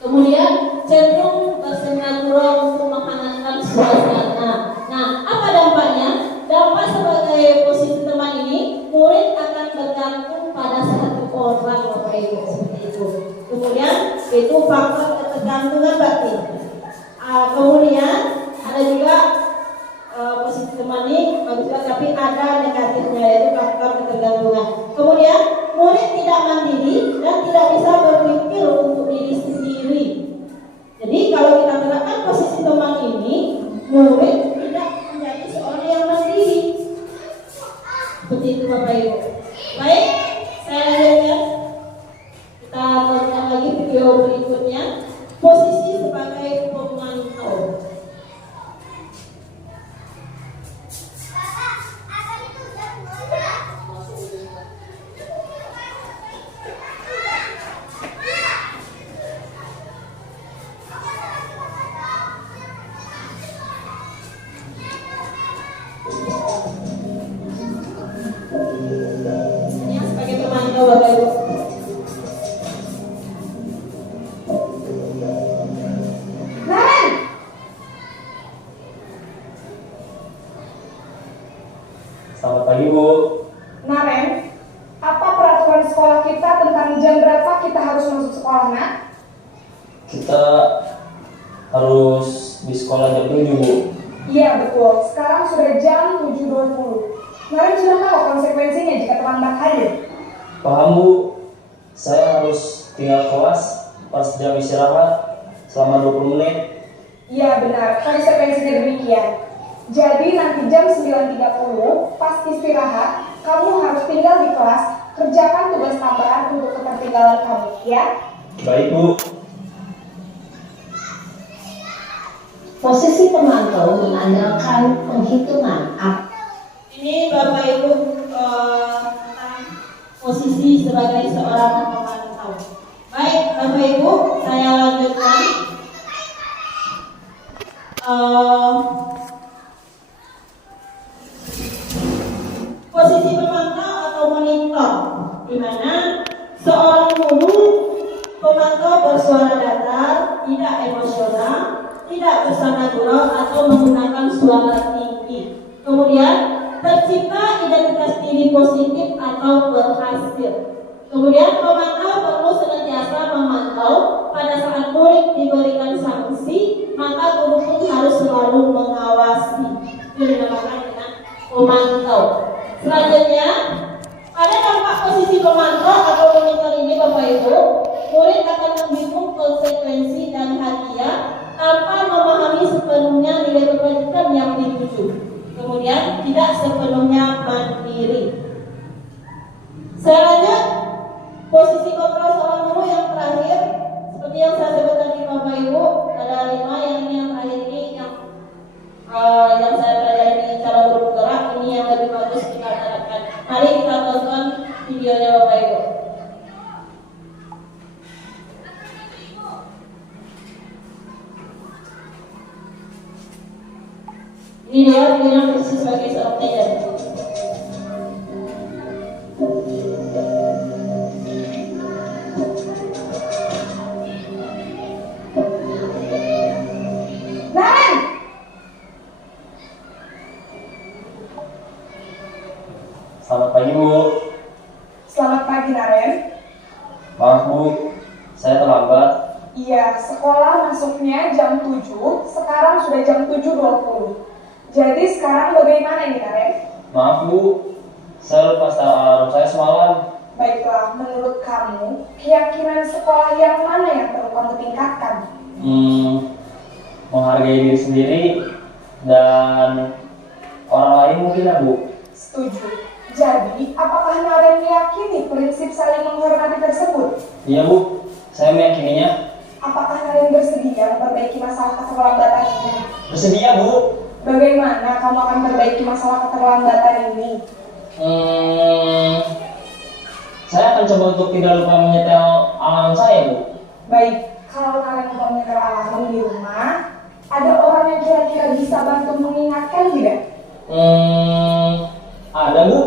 Kemudian cenderung bersenang-senang untuk menghangatkan suasana. Nah, apa dampaknya? Dampak sebagai posisi teman ini, murid akan bergantung pada satu orang Bapak Ibu seperti itu. Kemudian itu faktor ketergantungan batin. Kemudian ada juga posisi teman ini bagus juga, tapi ada negatifnya yaitu faktor ketergantungan. Kemudian murid tidak mandiri dan tidak bisa berpikir untuk diri sendiri. Jadi kalau kita terapkan posisi teman ini, murid tidak menjadi seorang yang mandiri. Seperti itu Bapak Ibu. Baik, saya lanjutkan. Kita tonton lagi video berikutnya. Posisi sebagai pemantau. Ini sebagai pemantau Bapak Ibu. Selamat pagi Bu. Naren, apa peraturan sekolah kita tentang jam berapa kita harus masuk sekolah, nak? Kita harus di sekolah jam 7 Bu. Iya betul, sekarang sudah jam 7.20. Naren sudah tahu konsekuensinya jika terlambat hadir. Paham Bu, saya harus tinggal kelas pas jam istirahat selama 20 menit. Iya benar, konsekuensinya demikian. Jadi nanti jam 9.30 pas istirahat, kamu harus tinggal di kelas, kerjakan tugas tambahan untuk ketertinggalan kamu, ya? Baik, Bu. Posisi pemantau mengandalkan penghitungan Ini Bapak Ibu tentang posisi sebagai seorang pemantau. Baik Bapak Ibu, saya lanjutkan. Posisi pemantau atau monitor, di mana seorang guru pemantau bersuara datar, tidak emosional, tidak bersama gurau atau menggunakan suara tinggi. Kemudian tercipta identitas diri positif atau berhasil. Kemudian pemantau perlu senantiasa memantau pada saat murid diberikan sanksi, maka guru pun harus selalu mengawasi. Itu dinamakan dengan pemantau. Selanjutnya, pada dampak posisi pemantau atau monitor ini Bapak Ibu, murid akan menghitung konsekuensi dan hadiah tanpa memahami sepenuhnya nilai kebajikan yang dituju. Kemudian tidak sepenuhnya mandiri. Selanjutnya, posisi kontrol seorang guru yang terakhir, seperti yang saya sebut tadi Bapak Ibu, ada 5 yang terakhir ini yang saya pelajari di cara guru gerak, ini yang lebih bagus kita terapkan. Mari kita tonton videonya Bapak Ibu. Ini dia videonya posisi sebagai seorang manajer. Naren! Selamat pagi, Bu. Selamat pagi, Naren. Maaf, Bu. Saya terlambat. Iya, sekolah masuknya jam 7, sekarang sudah jam 7.20. Jadi sekarang bagaimana ini, Naren? Maaf, Bu. Saya lupa start alarm saya semalam. Baiklah, menurut kamu, keyakinan sekolah yang mana yang perlu kamu tingkatkan? Menghargai diri sendiri dan orang lain mungkin ya, Bu. Setuju. Jadi, apakah Naren meyakini prinsip saling menghormati tersebut? Iya, Bu. Saya meyakininya. Apakah Naren bersedia memperbaiki masalah keterlambatan ini? Bersedia, Bu. Bagaimana kamu akan memperbaiki masalah keterlambatan ini? Saya akan coba untuk tidak lupa menyetel alarm saya, Bu. Baik, kalau kalian mau menyetel alarm di rumah, ada orang yang kira-kira bisa bantu mengingatkan tidak? Ada, Bu.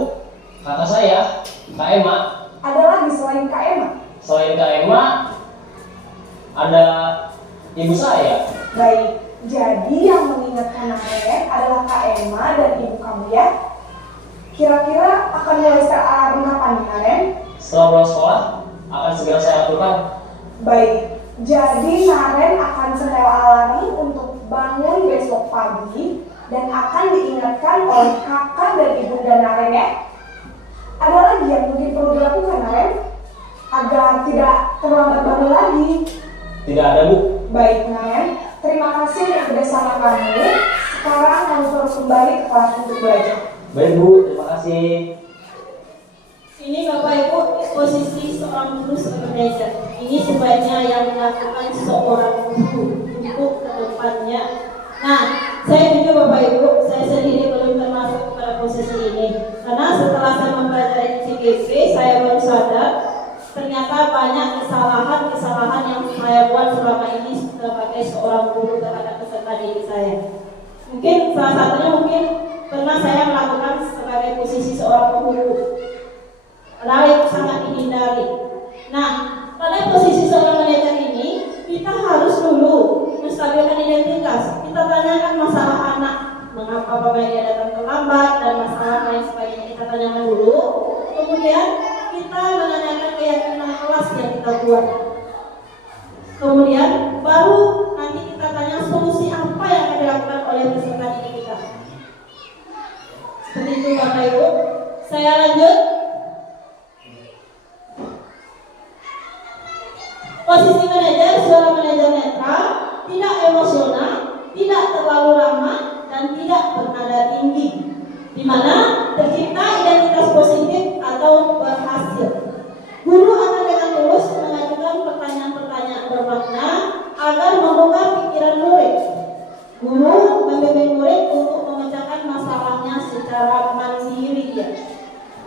Kakak saya, Kak Emma. Ada lagi selain Kak Emma? Selain Kak Emma, ada ibu saya. Baik, jadi yang mengingatkan Naren adalah Kak Emma dan ibu kamu ya? Kira-kira akan mulai start alarm kapan, Naren? Setelah pulang sekolah, akan segera saya lakukan. Baik, jadi Naren akan setel alarm untuk bangun besok pagi dan akan diingatkan oleh kakak dan ibunda Naren ya. Ada lagi yang mungkin perlu dilakukan, Naren, agar tidak terlambat bangun lagi. Tidak ada, Bu. Baik, Naren, terima kasih untuk kerjasama kamu. Sekarang kamu harus kembali ke kelas untuk belajar. Baik, Bu. Terima kasih. Ini Bapak Ibu posisi seorang guru supervisor. Ini sebaiknya yang dilakukan seorang guru untuk kedepannya. Nah, saya jujur Bapak Ibu, saya sendiri belum termasuk pada posisi ini. Karena setelah saya mempelajari CGP, saya baru sadar ternyata banyak kesalahan yang saya buat selama ini sebagai seorang guru terhadap peserta didik saya. Mungkin salah satunya pernah saya melakukan sebagai posisi seorang guru. Padahal itu sangat dihindari. Nah, pada posisi seorang manajer ini, kita harus dulu menstabilkan identitas. Kita tanyakan masalah anak, mengapa dia datang terlambat dan masalah lain sebagainya kita tanyakan dulu. Kemudian kita menanyakan keyakinan kelas yang kita buat. Kemudian baru nanti kita tanya solusi apa yang akan dilakukan oleh peserta didik kita. Seperti itu Bapak Ibu. Saya lanjut. Posisi manajer, seorang manajer netral, tidak emosional, tidak terlalu ramah, dan tidak pernah di mana tercipta identitas positif atau berhasil. Guru akan dengan tulus mengajukan pertanyaan-pertanyaan bermakna agar membuka pikiran murid. Guru membimbing murid untuk memecahkan masalahnya secara mandiri, ya.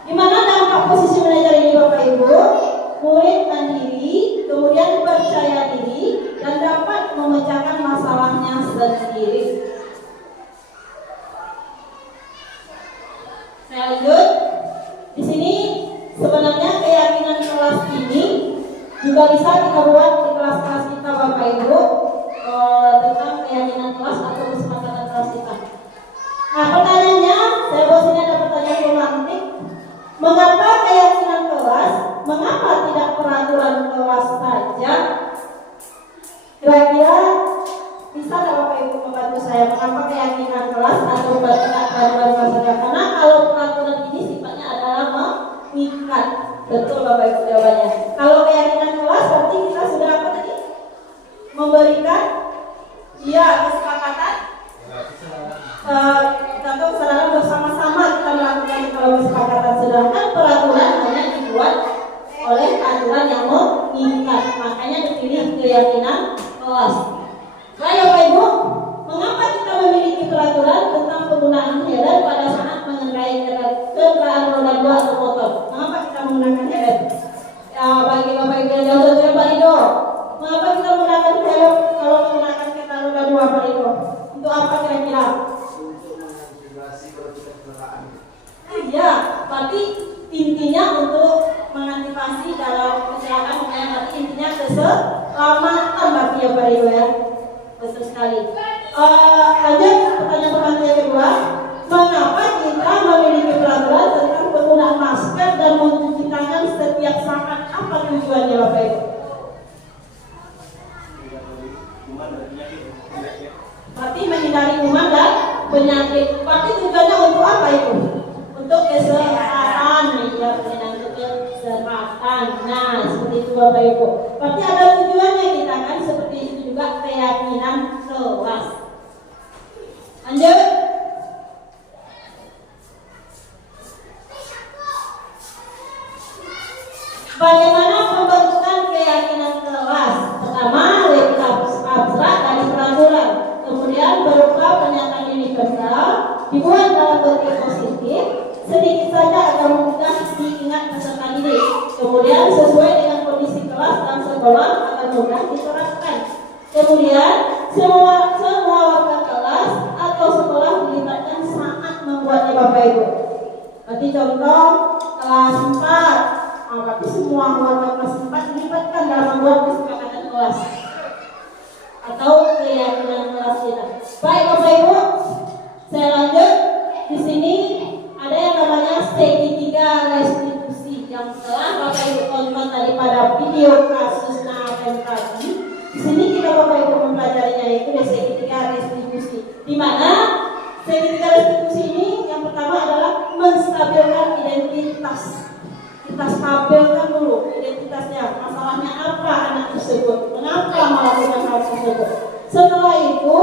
Di mana dampak posisi belajar ini Bapak Ibu, murid mandiri, kemudian percaya diri dan dapat memecahkan masalahnya sendiri. Saya lanjut. Di sini sebenarnya keyakinan kelas ini juga bisa kita buat di kelas-kelas kita Bapak Ibu, tentang keyakinan kelas atau kesepakatan kelas kita. Nah, pertanyaannya, saya buat sini ada pertanyaan romantik. Mengapa keyakinan kelas? Mengapa tidak peraturan kelas saja? Kira-kira bisa nggak Bapak Ibu membantu saya? Mengapa keyakinan kelas atau tidak peraturan kelas saja? Karena kalau peraturan ini sifatnya adalah mengikat. Betul Bapak Ibu jawabannya. Kalau keyakinan kelas berarti kita sudah apa tadi? Memberikan kesepakatan atau kesadaran bersama-sama kita melakukan kalau kesepakatan, sedangkan peraturan hanya dibuat oleh aturan yang mengikat, makanya dipilih keyakinan kelas. Baik Bapak Ibu, mengapa kita memiliki peraturan tentang penggunaan helm pada saat mengendarai kendaraan roda 2 atau motor? Mengapa kita menggunakan helm? Ya, bagi Bapak Ibu yang jauh dari Pak Ido, mengapa kita menggunakan helm kalau menggunakan kereta roda 2 Pak Ido? Untuk apa kira-kira? Untuk mengantisipasi kecelakaan. Iya, berarti intinya untuk mengantisipasi dalam kecelakaan, berarti intinya keselamatan bagi ya Pak Ido ya. Betul sekali. Lanjut pertanyaan yang kedua, mengapa kita memiliki peraturan tentang penggunaan masker dan mencuci tangan setiap saat? Apa tujuannya Bapak Ibu? Berarti menghindari kuman dan penyakit. Berarti tujuannya untuk apa itu? Untuk kesehatan, ya, untuk kesehatan. Nah, seperti itu Bapak Ibu. Berarti ada tujuannya kita kan, seperti itu juga keyakinan kelas. Lanjut. Bagaimana pembentukan keyakinan kelas? Pertama, lebih abstrak dari peraturan, kemudian berupa pernyataan universal, dibuat dalam bentuk positif, sedikit saja agar mudah diingat peserta didik, kemudian sesuai dengan kondisi kelas dan sekolah agar mudah diterapkan. Kemudian semua warga kelas atau sekolah dilibatkan saat membuatnya Bapak Ibu. Berarti contoh kelas 4, berarti semua warga kelas 4 dilibatkan dalam membuat kesepakatan kelas atau keyakinan kelas kita. Baik Bapak Ibu, saya lanjut. Di sini ada yang namanya segitiga restitusi yang telah Bapak Ibu tonton tadi pada video kasus Nafen tadi. Di sini kita Bapak Ibu mempelajarinya, yaitu segitiga restitusi. Di mana segitiga restitusi ini yang pertama adalah menstabilkan identitas. Kita stabilkan dulu identitasnya, masalahnya apa anak tersebut, mengapa melakukan hal tersebut. Setelah itu,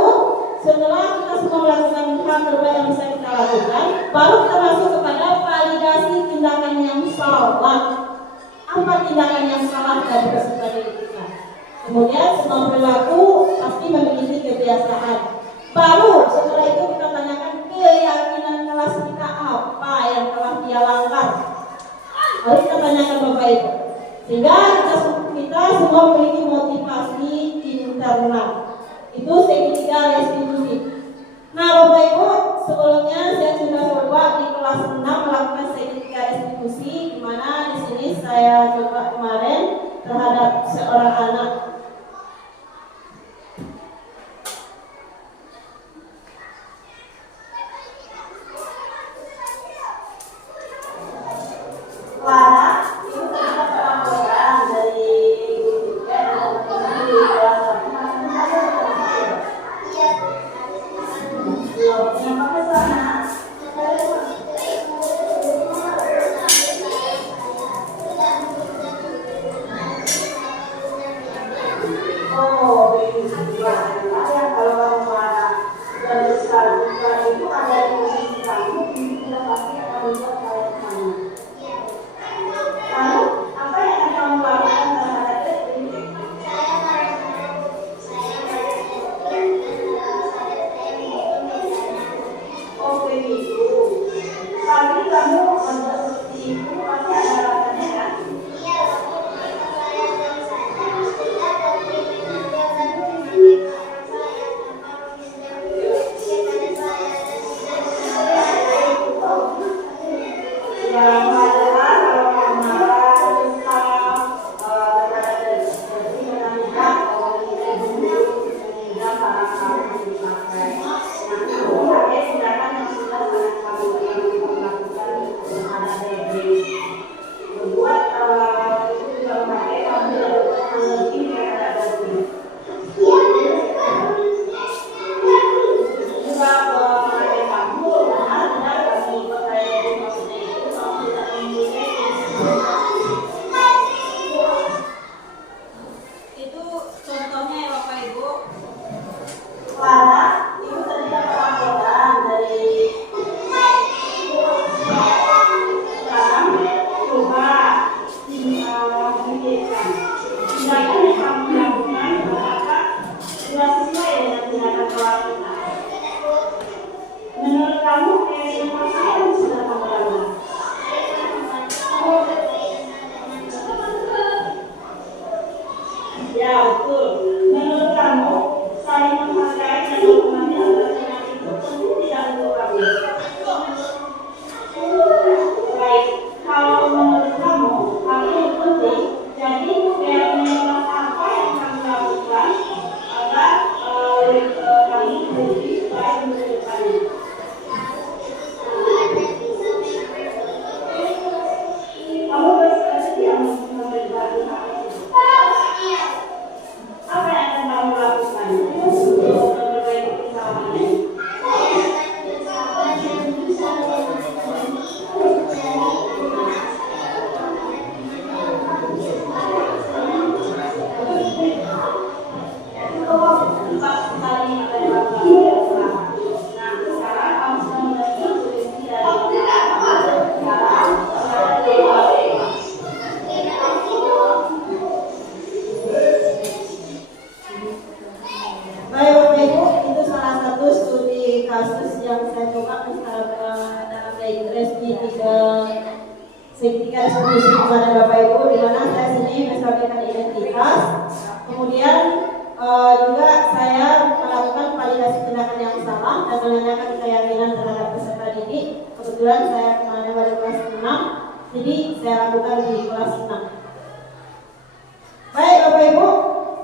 setelah kita semua melakukan hal terbaik yang bisa kita lakukan, baru kita masuk kepada validasi tindakan yang salah. Apa tindakan yang salah dari peserta didik kita? Kemudian semua perilaku pasti memiliki kebiasaan. Baru setelah itu kita tanyakan keyakinan kelas kita apa yang telah dia langgar. Mari kita tanyakan Bapak Ibu, sehingga kita semua memiliki motivasi internal. Itu segitiga restitusi. Nah Bapak Ibu, sebelumnya saya sudah coba di kelas 6 melakukan segitiga restitusi, di mana di sini saya coba kemarin terhadap seorang anak. Lara, itu ternyata pelaporan dari kelas kita pasti akan membuat hal yang sama. Lalu, apa yang akan kamu lakukan terhadap ini? Oh begitu. Tapi kamu untuk seperti itu pasti ada alasannya kan? Yang adalah kalau kamu marah, kesal, terhadap seperti menanyakan kalau kita dulu dan para kamu dipakai. Nah, itu pakai tindakan yang sudah sangat kamu yang lakukan terhadap diri. Membuat itu juga memakai kamu tidak mengerti terhadap diri. Juga memakai kamu benar-benar kamu percaya diri maksudnya itu kamu tidak mempunyai itu contohnya ya Bapak Ibu. Clara itu tadi dapat laporan dari sekarang coba memikirkan tindakan yang kamu lakukan apakah sudah sesuai dengan tindakan Clara kita. Menurut kamu yang apa yang sudah kamu lakukan? Ya betul. Menurut kamu saling menghargai dan menghormati antar jemaat itu tentu tidak untuk kamu. Baik, kalau menurut kamu hal itu penting, jadi biar mengenal apa yang kamu lakukan agar kami lebih baik untuk depannya. Kamu bersedia memberi hal itu? Apa yang akan kamu lakukan untuk memperbaiki kesalahan ini? Baik Bapak Ibu, itu salah satu studi kasus yang saya coba dalam resmi 3 resolusi kepada Bapak Ibu, di mana saya sini mensampaikan identitas. Kemudian juga saya melakukan validasi tindakan yang salah dan menanyakan keyakinan terhadap peserta didik. Kebetulan saya kemarin pada kelas 6, jadi saya lakukan di kelas 6. Baik Bapak Ibu,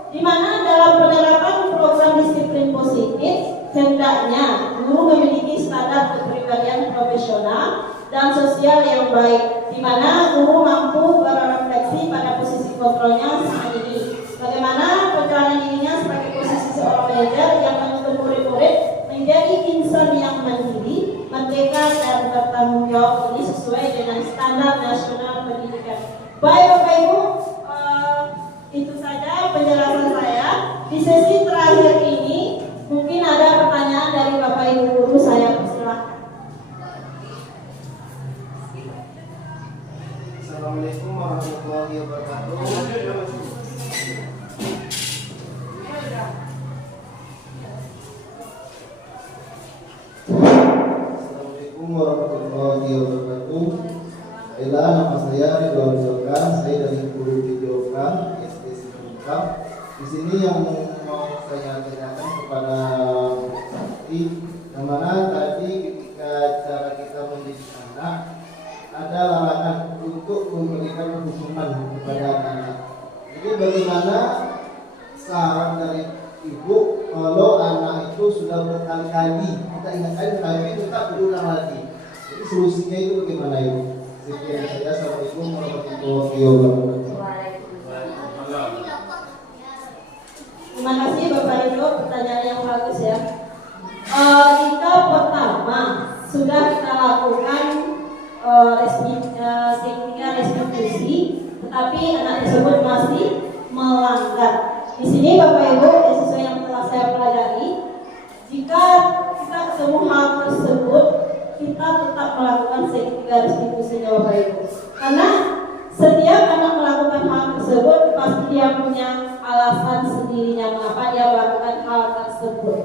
di mana dalam penerapan program disiplin positif, hendaknya guru memiliki standar kepribadian profesional dan sosial yang baik, di mana guru mampu berefleksi pada posisi kontrolnya saat ini. Bagaimana perjalanan dirinya sebagai posisi seorang manajer yang menuntun murid-murid menjadi insan yang mandiri, merdeka dan bertanggung jawab ini sesuai dengan standar nasional pendidikan. Baik Bapak Ibu, itu saja penjelasan saya. Di sesi terakhir ini mungkin ada pertanyaan dari Bapak Ibu guru, saya persilahkan. Assalamualaikum warahmatullahi wabarakatuh. Assalamualaikum warahmatullahi wabarakatuh. Baiklah, nama saya Ridwan Jokan, saya dari Guru Jokan SD Sidrap. Di sini yang mau saya tanyakan kepada Sakti, yang mana tadi ketika cara kita mendidik anak ada larangan untuk memberikan hukuman kepada anak. Jadi bagaimana saran dari ibu kalau anak itu sudah berkali-kali kita ingatkan tapi tetap berulang lagi? Jadi solusinya itu bagaimana ibu? Sekian saja, assalamualaikum warahmatullahi wabarakatuh. Terima kasih Bapak Ibu, pertanyaan yang bagus ya. Jika pertama sudah kita lakukan restitusi, tetapi anak tersebut masih melanggar. Di sini Bapak Ibu, sesuai yang telah saya pelajari, jika kita ketemu hal tersebut, kita tetap melakukan segitiga restitusinya Bapak Ibu. Karena setiap anak melakukan hal tersebut pasti dia punya alasan sendirinya mengapa dia melakukan hal tersebut.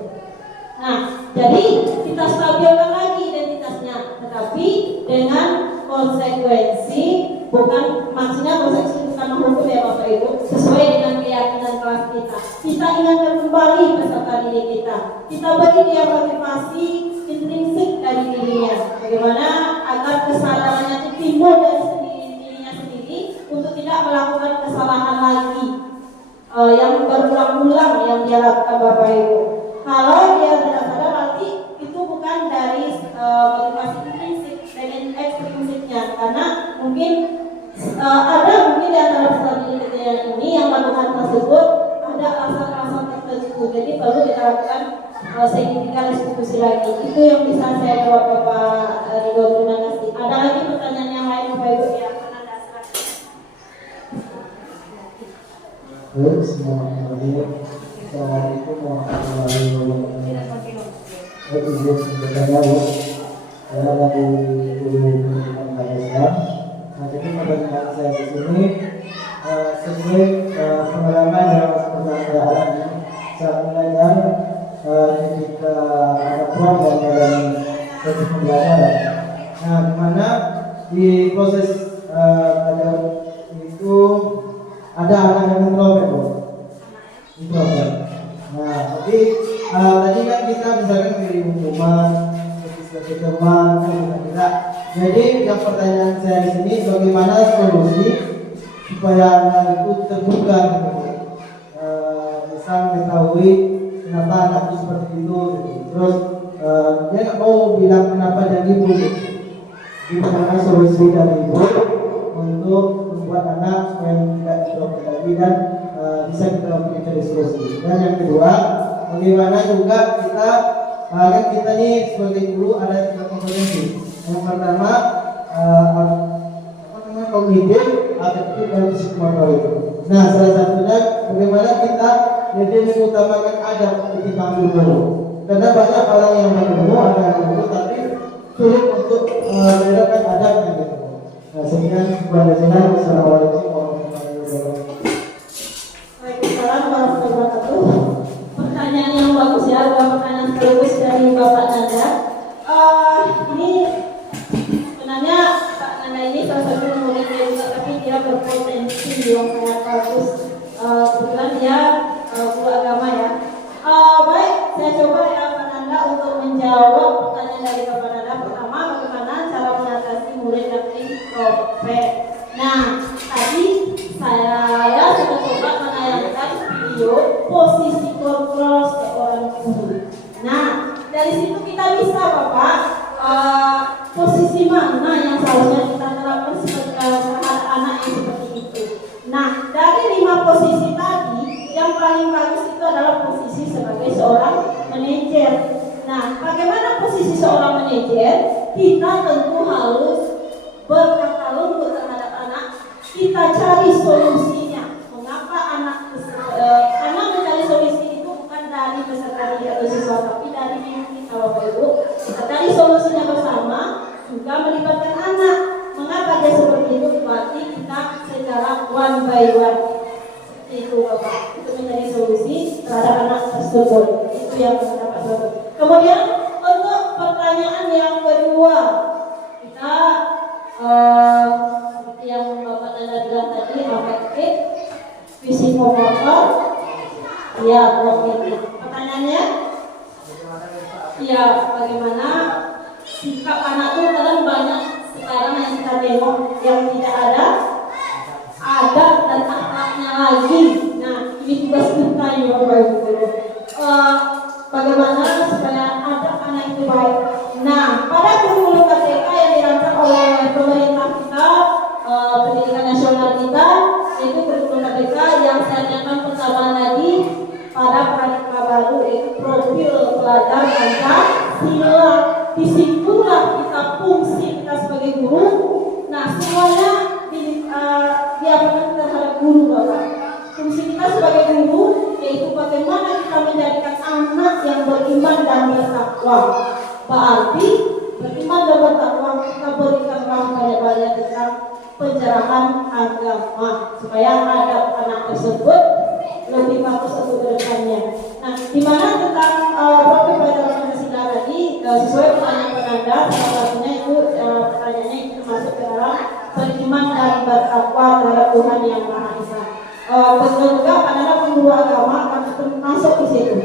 Nah, jadi kita stabilkan lagi identitasnya, tetapi dengan konsekuensi, bukan maksudnya konsekuensi bukan menghukum ya Bapak Ibu, sesuai dengan keyakinan kelas kita. Kita ingatkan kembali peserta didik kita. Kita beri dia motivasi intrinsik dari dirinya. Bagaimana agar kesadarannya itu timbul dari dirinya sendiri untuk tidak melakukan kesalahan lagi yang berulang-ulang yang dia lakukan Bapak Ibu. Kalau dia tidak sadar berarti itu bukan dari motivasi intrinsik dan ekstrinsiknya, karena mungkin ada di antara peserta didik ini yang melakukan tersebut ada alasan-alasan tertentu, jadi perlu kita lakukan segitiga restitusi lagi. Itu yang bisa saya jawab Bapak Ridho. Terima kasih. Ada lagi pertanyaan yang lain Bapak Ibu ya? Assalamualaikum warahmatullahi wabarakatuh. Izin bertanya Bu, saya lagi guru pendidikan bahasa. Nah, jadi pertanyaan saya di sini sesuai pengalaman yang pernah saya alami saat mengajar ketika ada program dalam proses pembelajaran. Nah, di mana di proses belajar itu ada anak yang introvert Bu. Introvert. Nah, jadi tadi kan kita misalkan beri hukuman sebagai teman, tidak. Jadi yang pertanyaan saya di sini, bagaimana solusi supaya anak itu terbuka, gitu. Misal mengetahui kenapa anak itu seperti itu, gitu. Terus dia nggak mau bilang kenapa dan ibu. Gitu. Jadi bagaimana solusi dari ibu untuk membuat anak supaya tidak introvert lagi dan bisa kita lakukan diskusi. Dan yang kedua, bagaimana juga kita kan kita nih sebagai guru ada 3 kompetensi. Yang pertama kognitif, afektif, dan psikomotorik. Nah, salah satunya bagaimana kita jadi mengutamakan adab ketimbang guru. Karena banyak orang yang berguru ada guru tapi sulit untuk menerapkan adabnya gitu. Nah, sekian sebenarnya. Wassalamualaikum warahmatullahi wabarakatuh. Waalaikumsalam warahmatullahi wabarakatuh. Pertanyaan yang bagus ya, pertanyaan sekaligus dari Bapak Nanda. Ini sebenarnya Pak Nanda ini salah satu muridnya juga, tapi dia berpotensi yang sangat bagus. Kebetulan dia guru agama ya. Baik, saya coba ya Pak Nanda untuk menjawab pertanyaan dari Bapak Nanda. Pertama, bagaimana cara mengatasi murid yang introvert. Nah, tadi saya sudah coba menayangkan video posisi kontrol seorang guru. Nah, dari situ kita bisa Bapak posisi mana yang seharusnya kita terapkan terhadap anak yang seperti itu. Nah, dari 5 posisi tadi, yang paling bagus itu adalah posisi sebagai seorang manajer. Nah, bagaimana posisi seorang manajer? Kita tentu harus berkata lembut terhadap anak. Kita cari solusinya. Mengapa karena mencari solusi itu bukan dari peserta didik atau siswa, tapi dari diri kita Bapak Ibu. Kita cari solusinya bersama, juga melibatkan anak. Mengapa dia seperti itu? Berarti kita secara one by one. Seperti itu Bapak. Itu mencari solusi terhadap anak tersebut. Itu yang kita dapat. Kemudian untuk pertanyaan yang kedua, kita seperti yang Bapak Nanda bilang tadi, afektif, psikomotor, ya kognitif. Pertanyaannya, ya bagaimana sikap anak itu kadang banyak sekarang yang kita tengok yang tidak ada adab dan akhlaknya lagi. Nah, ini tugas kita ya Bapak Ibu. Bagaimana supaya adab anak itu baik. Nah, pada kurikulum KTK yang dirancang oleh pemerintah kita, pendidikan nasional kita, yaitu kurikulum KTK yang saya nyatakan pertama tadi pada paradigma baru, yaitu profil pelajar Pancasila. Disitulah kita fungsi kita sebagai guru. Nah, semuanya di pencerahan agama supaya anak tersebut lebih bagus untuk kedepannya. Nah, di mana tentang profil pelajaran Pancasila tadi sesuai pertanyaan penanda, salah satunya itu pertanyaannya itu masuk ke dalam beriman dan bertakwa terhadap Tuhan yang Maha Esa. Betul juga penanda guru agama akan masuk di situ.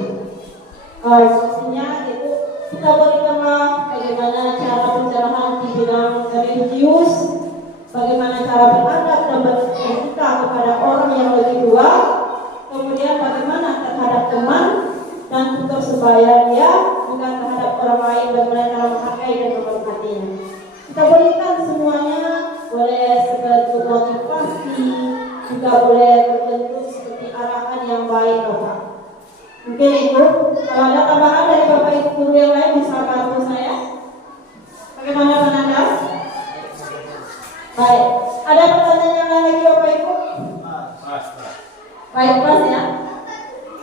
Maksudnya itu kita berikanlah bagaimana cara pencerahan di bidang religius, bagaimana cara beradab dan beretika kepada orang yang lebih tua, kemudian bagaimana terhadap teman dan tutur sebaya dia, bukan terhadap orang lain, bagaimana cara menghargai dan menghormatinya. Kita berikan semuanya, boleh sebagai motivasi, juga boleh berbentuk seperti arahan yang baik, Bapak. Mungkin itu, kalau ada tambahan dari Bapak Ibu guru yang lain bisa bantu saya. Bagaimana penanda? Baik, ada pertanyaan yang lain lagi Bapak Ibu? Baik, pas ya.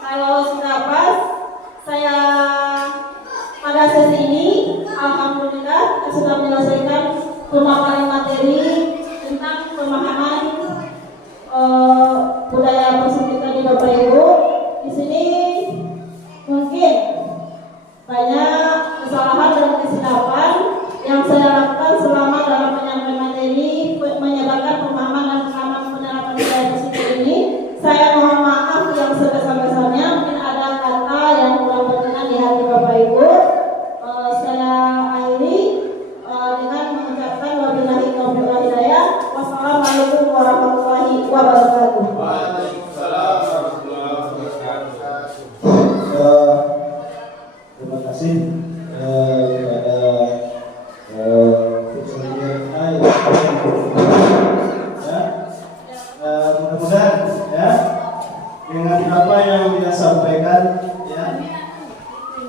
Kalau sudah pas, saya pada sesi ini alhamdulillah kita sudah menyelesaikan pemaparan materi tentang pemahaman budaya persempitan di Bapak Ibu. Di sini mungkin banyak kesalahan dan kesilapan yang saya lakukan selama dalam menyampaikan materi menyebabkan pemahaman dan pengalaman penerapan budaya persempitan ini. Saya mohon maaf yang sebesar-besarnya. Mungkin ada kata yang kurang berkenan di hati Bapak Ibu. Saya akhiri dengan mengucapkan wabillahi taufiq wal hidayah. Wassalamualaikum warahmatullahi wabarakatuh. Terima kasih kepada mudah-mudahan ya dengan apa yang dia sampaikan ya,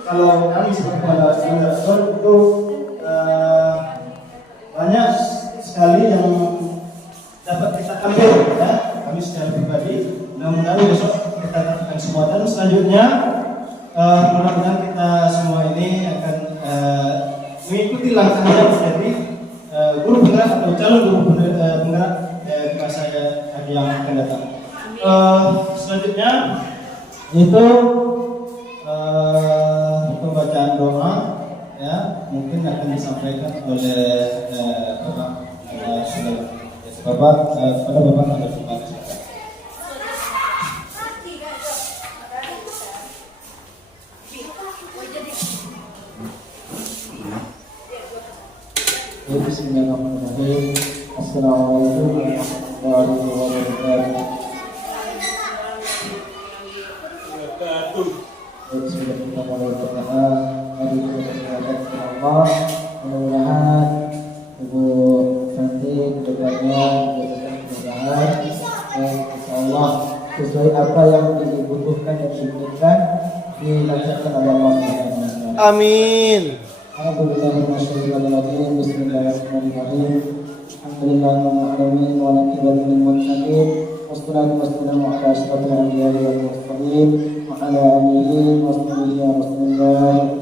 kalau kami sebagai moderator itu banyak sekali yang dapat kita ambil ya, kami secara pribadi. Mudah-mudahan besok kita lakukan semua, dan selanjutnya mudah-mudahan kita semua ini akan mengikuti langkahnya menjadi guru penggerak atau calon guru penggerak di masa yang akan datang. Selanjutnya itu pembacaan doa ya, mungkin akan disampaikan oleh Bapak pada Bapak ada Bapak. Bismillahirrahmanirrahim. Assalamualaikum warahmatullahi wabarakatuh. Sudah kita mulai berdoa, mari kita berdoa Allah. Mudah-mudahan Ibu cantik kedepannya mudah-mudahan dan insyaallah sesuai apa yang dibutuhkan dan diinginkan dilaksanakan oleh Allah Subhanahu wa taala. Amin. Bismillahirrahmanirrahim. Alhamdulillahirabbil alamin wa lakibal muttaqin. Wassalatu wassalamu ala asyrafil anbiya'i wal mursalin wa ala alihi wa sahbihi rasulillah.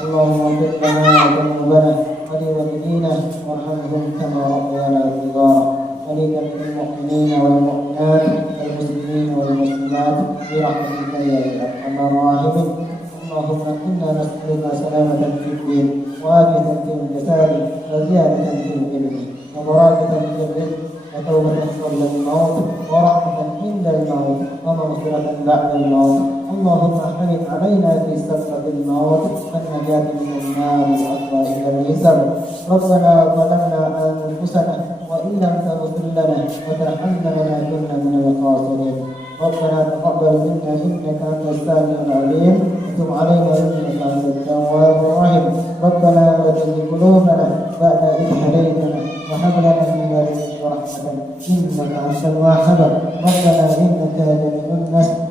Allahumma ighfir lana dhunubana wa li walidina warhamhum kama rabbayana shighara. Wa li jami'il mu'minina wal mu'minat wal muslimina wal muslimat bi rahmatika ya arhamar rahimin. اللهم إنا نسألك سلامة في الدين وعافية في الجسد وزيادة في العلم وبركة في الرزق وتوبة قبل الموت ورحمة عند الموت ومغفرة بعد الموت. اللهم حرم علينا في سكرة الموت والنجاة من النار والعطاء إلى الحساب. ربنا ظلمنا أنفسنا وإن لم تغفر لنا وترحمنا لنكن من الخاسرين. ربنا تقبل منا إنك أنت السميع العليم وتب علينا إنك أنت التواب الرحيم. ربنا لا تزغ قلوبنا بعد إذ هديتنا وهب لنا من لدنك رحمة إنك أنت الوهاب. ربنا إنك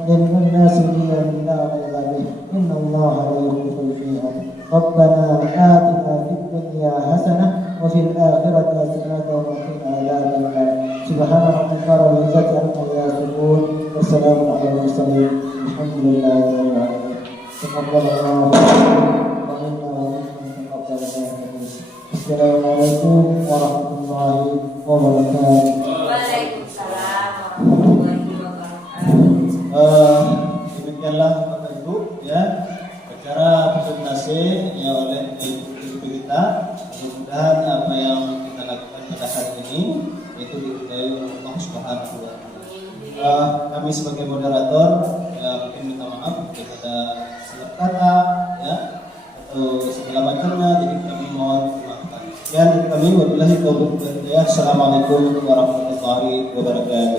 جميع الناس بيوم لا ريب به إن الله لا يخلف الميعاد. ربنا آتنا في الدنيا حسنة وفي الآخرة حسنة وقنا عذاب النار. سبحان ربك رب العزة عما يصفون والسلام على المرسلين الحمد لله رب العالمين. تقبل الله منا ومنكم تقبل الله. Assalamualaikum warahmatullahi wabarakatuh. Waalaikumsalam warahmatullahi wabarakatuh. Demikianlah Bapak Ibu ya acara presentasi yang oleh ibu kita. Mudah-mudahan apa yang kita lakukan pada hari ini itu diridhai oleh Allah Subhanahu wa Ta'ala. Kami sebagai moderator mungkin minta maaf jika ada salah kata ya atau segala macamnya, jadi kami mohon dimaafkan. Sekian kami, wabillahi taufiq wal hidayah. Assalamualaikum warahmatullahi wabarakatuh.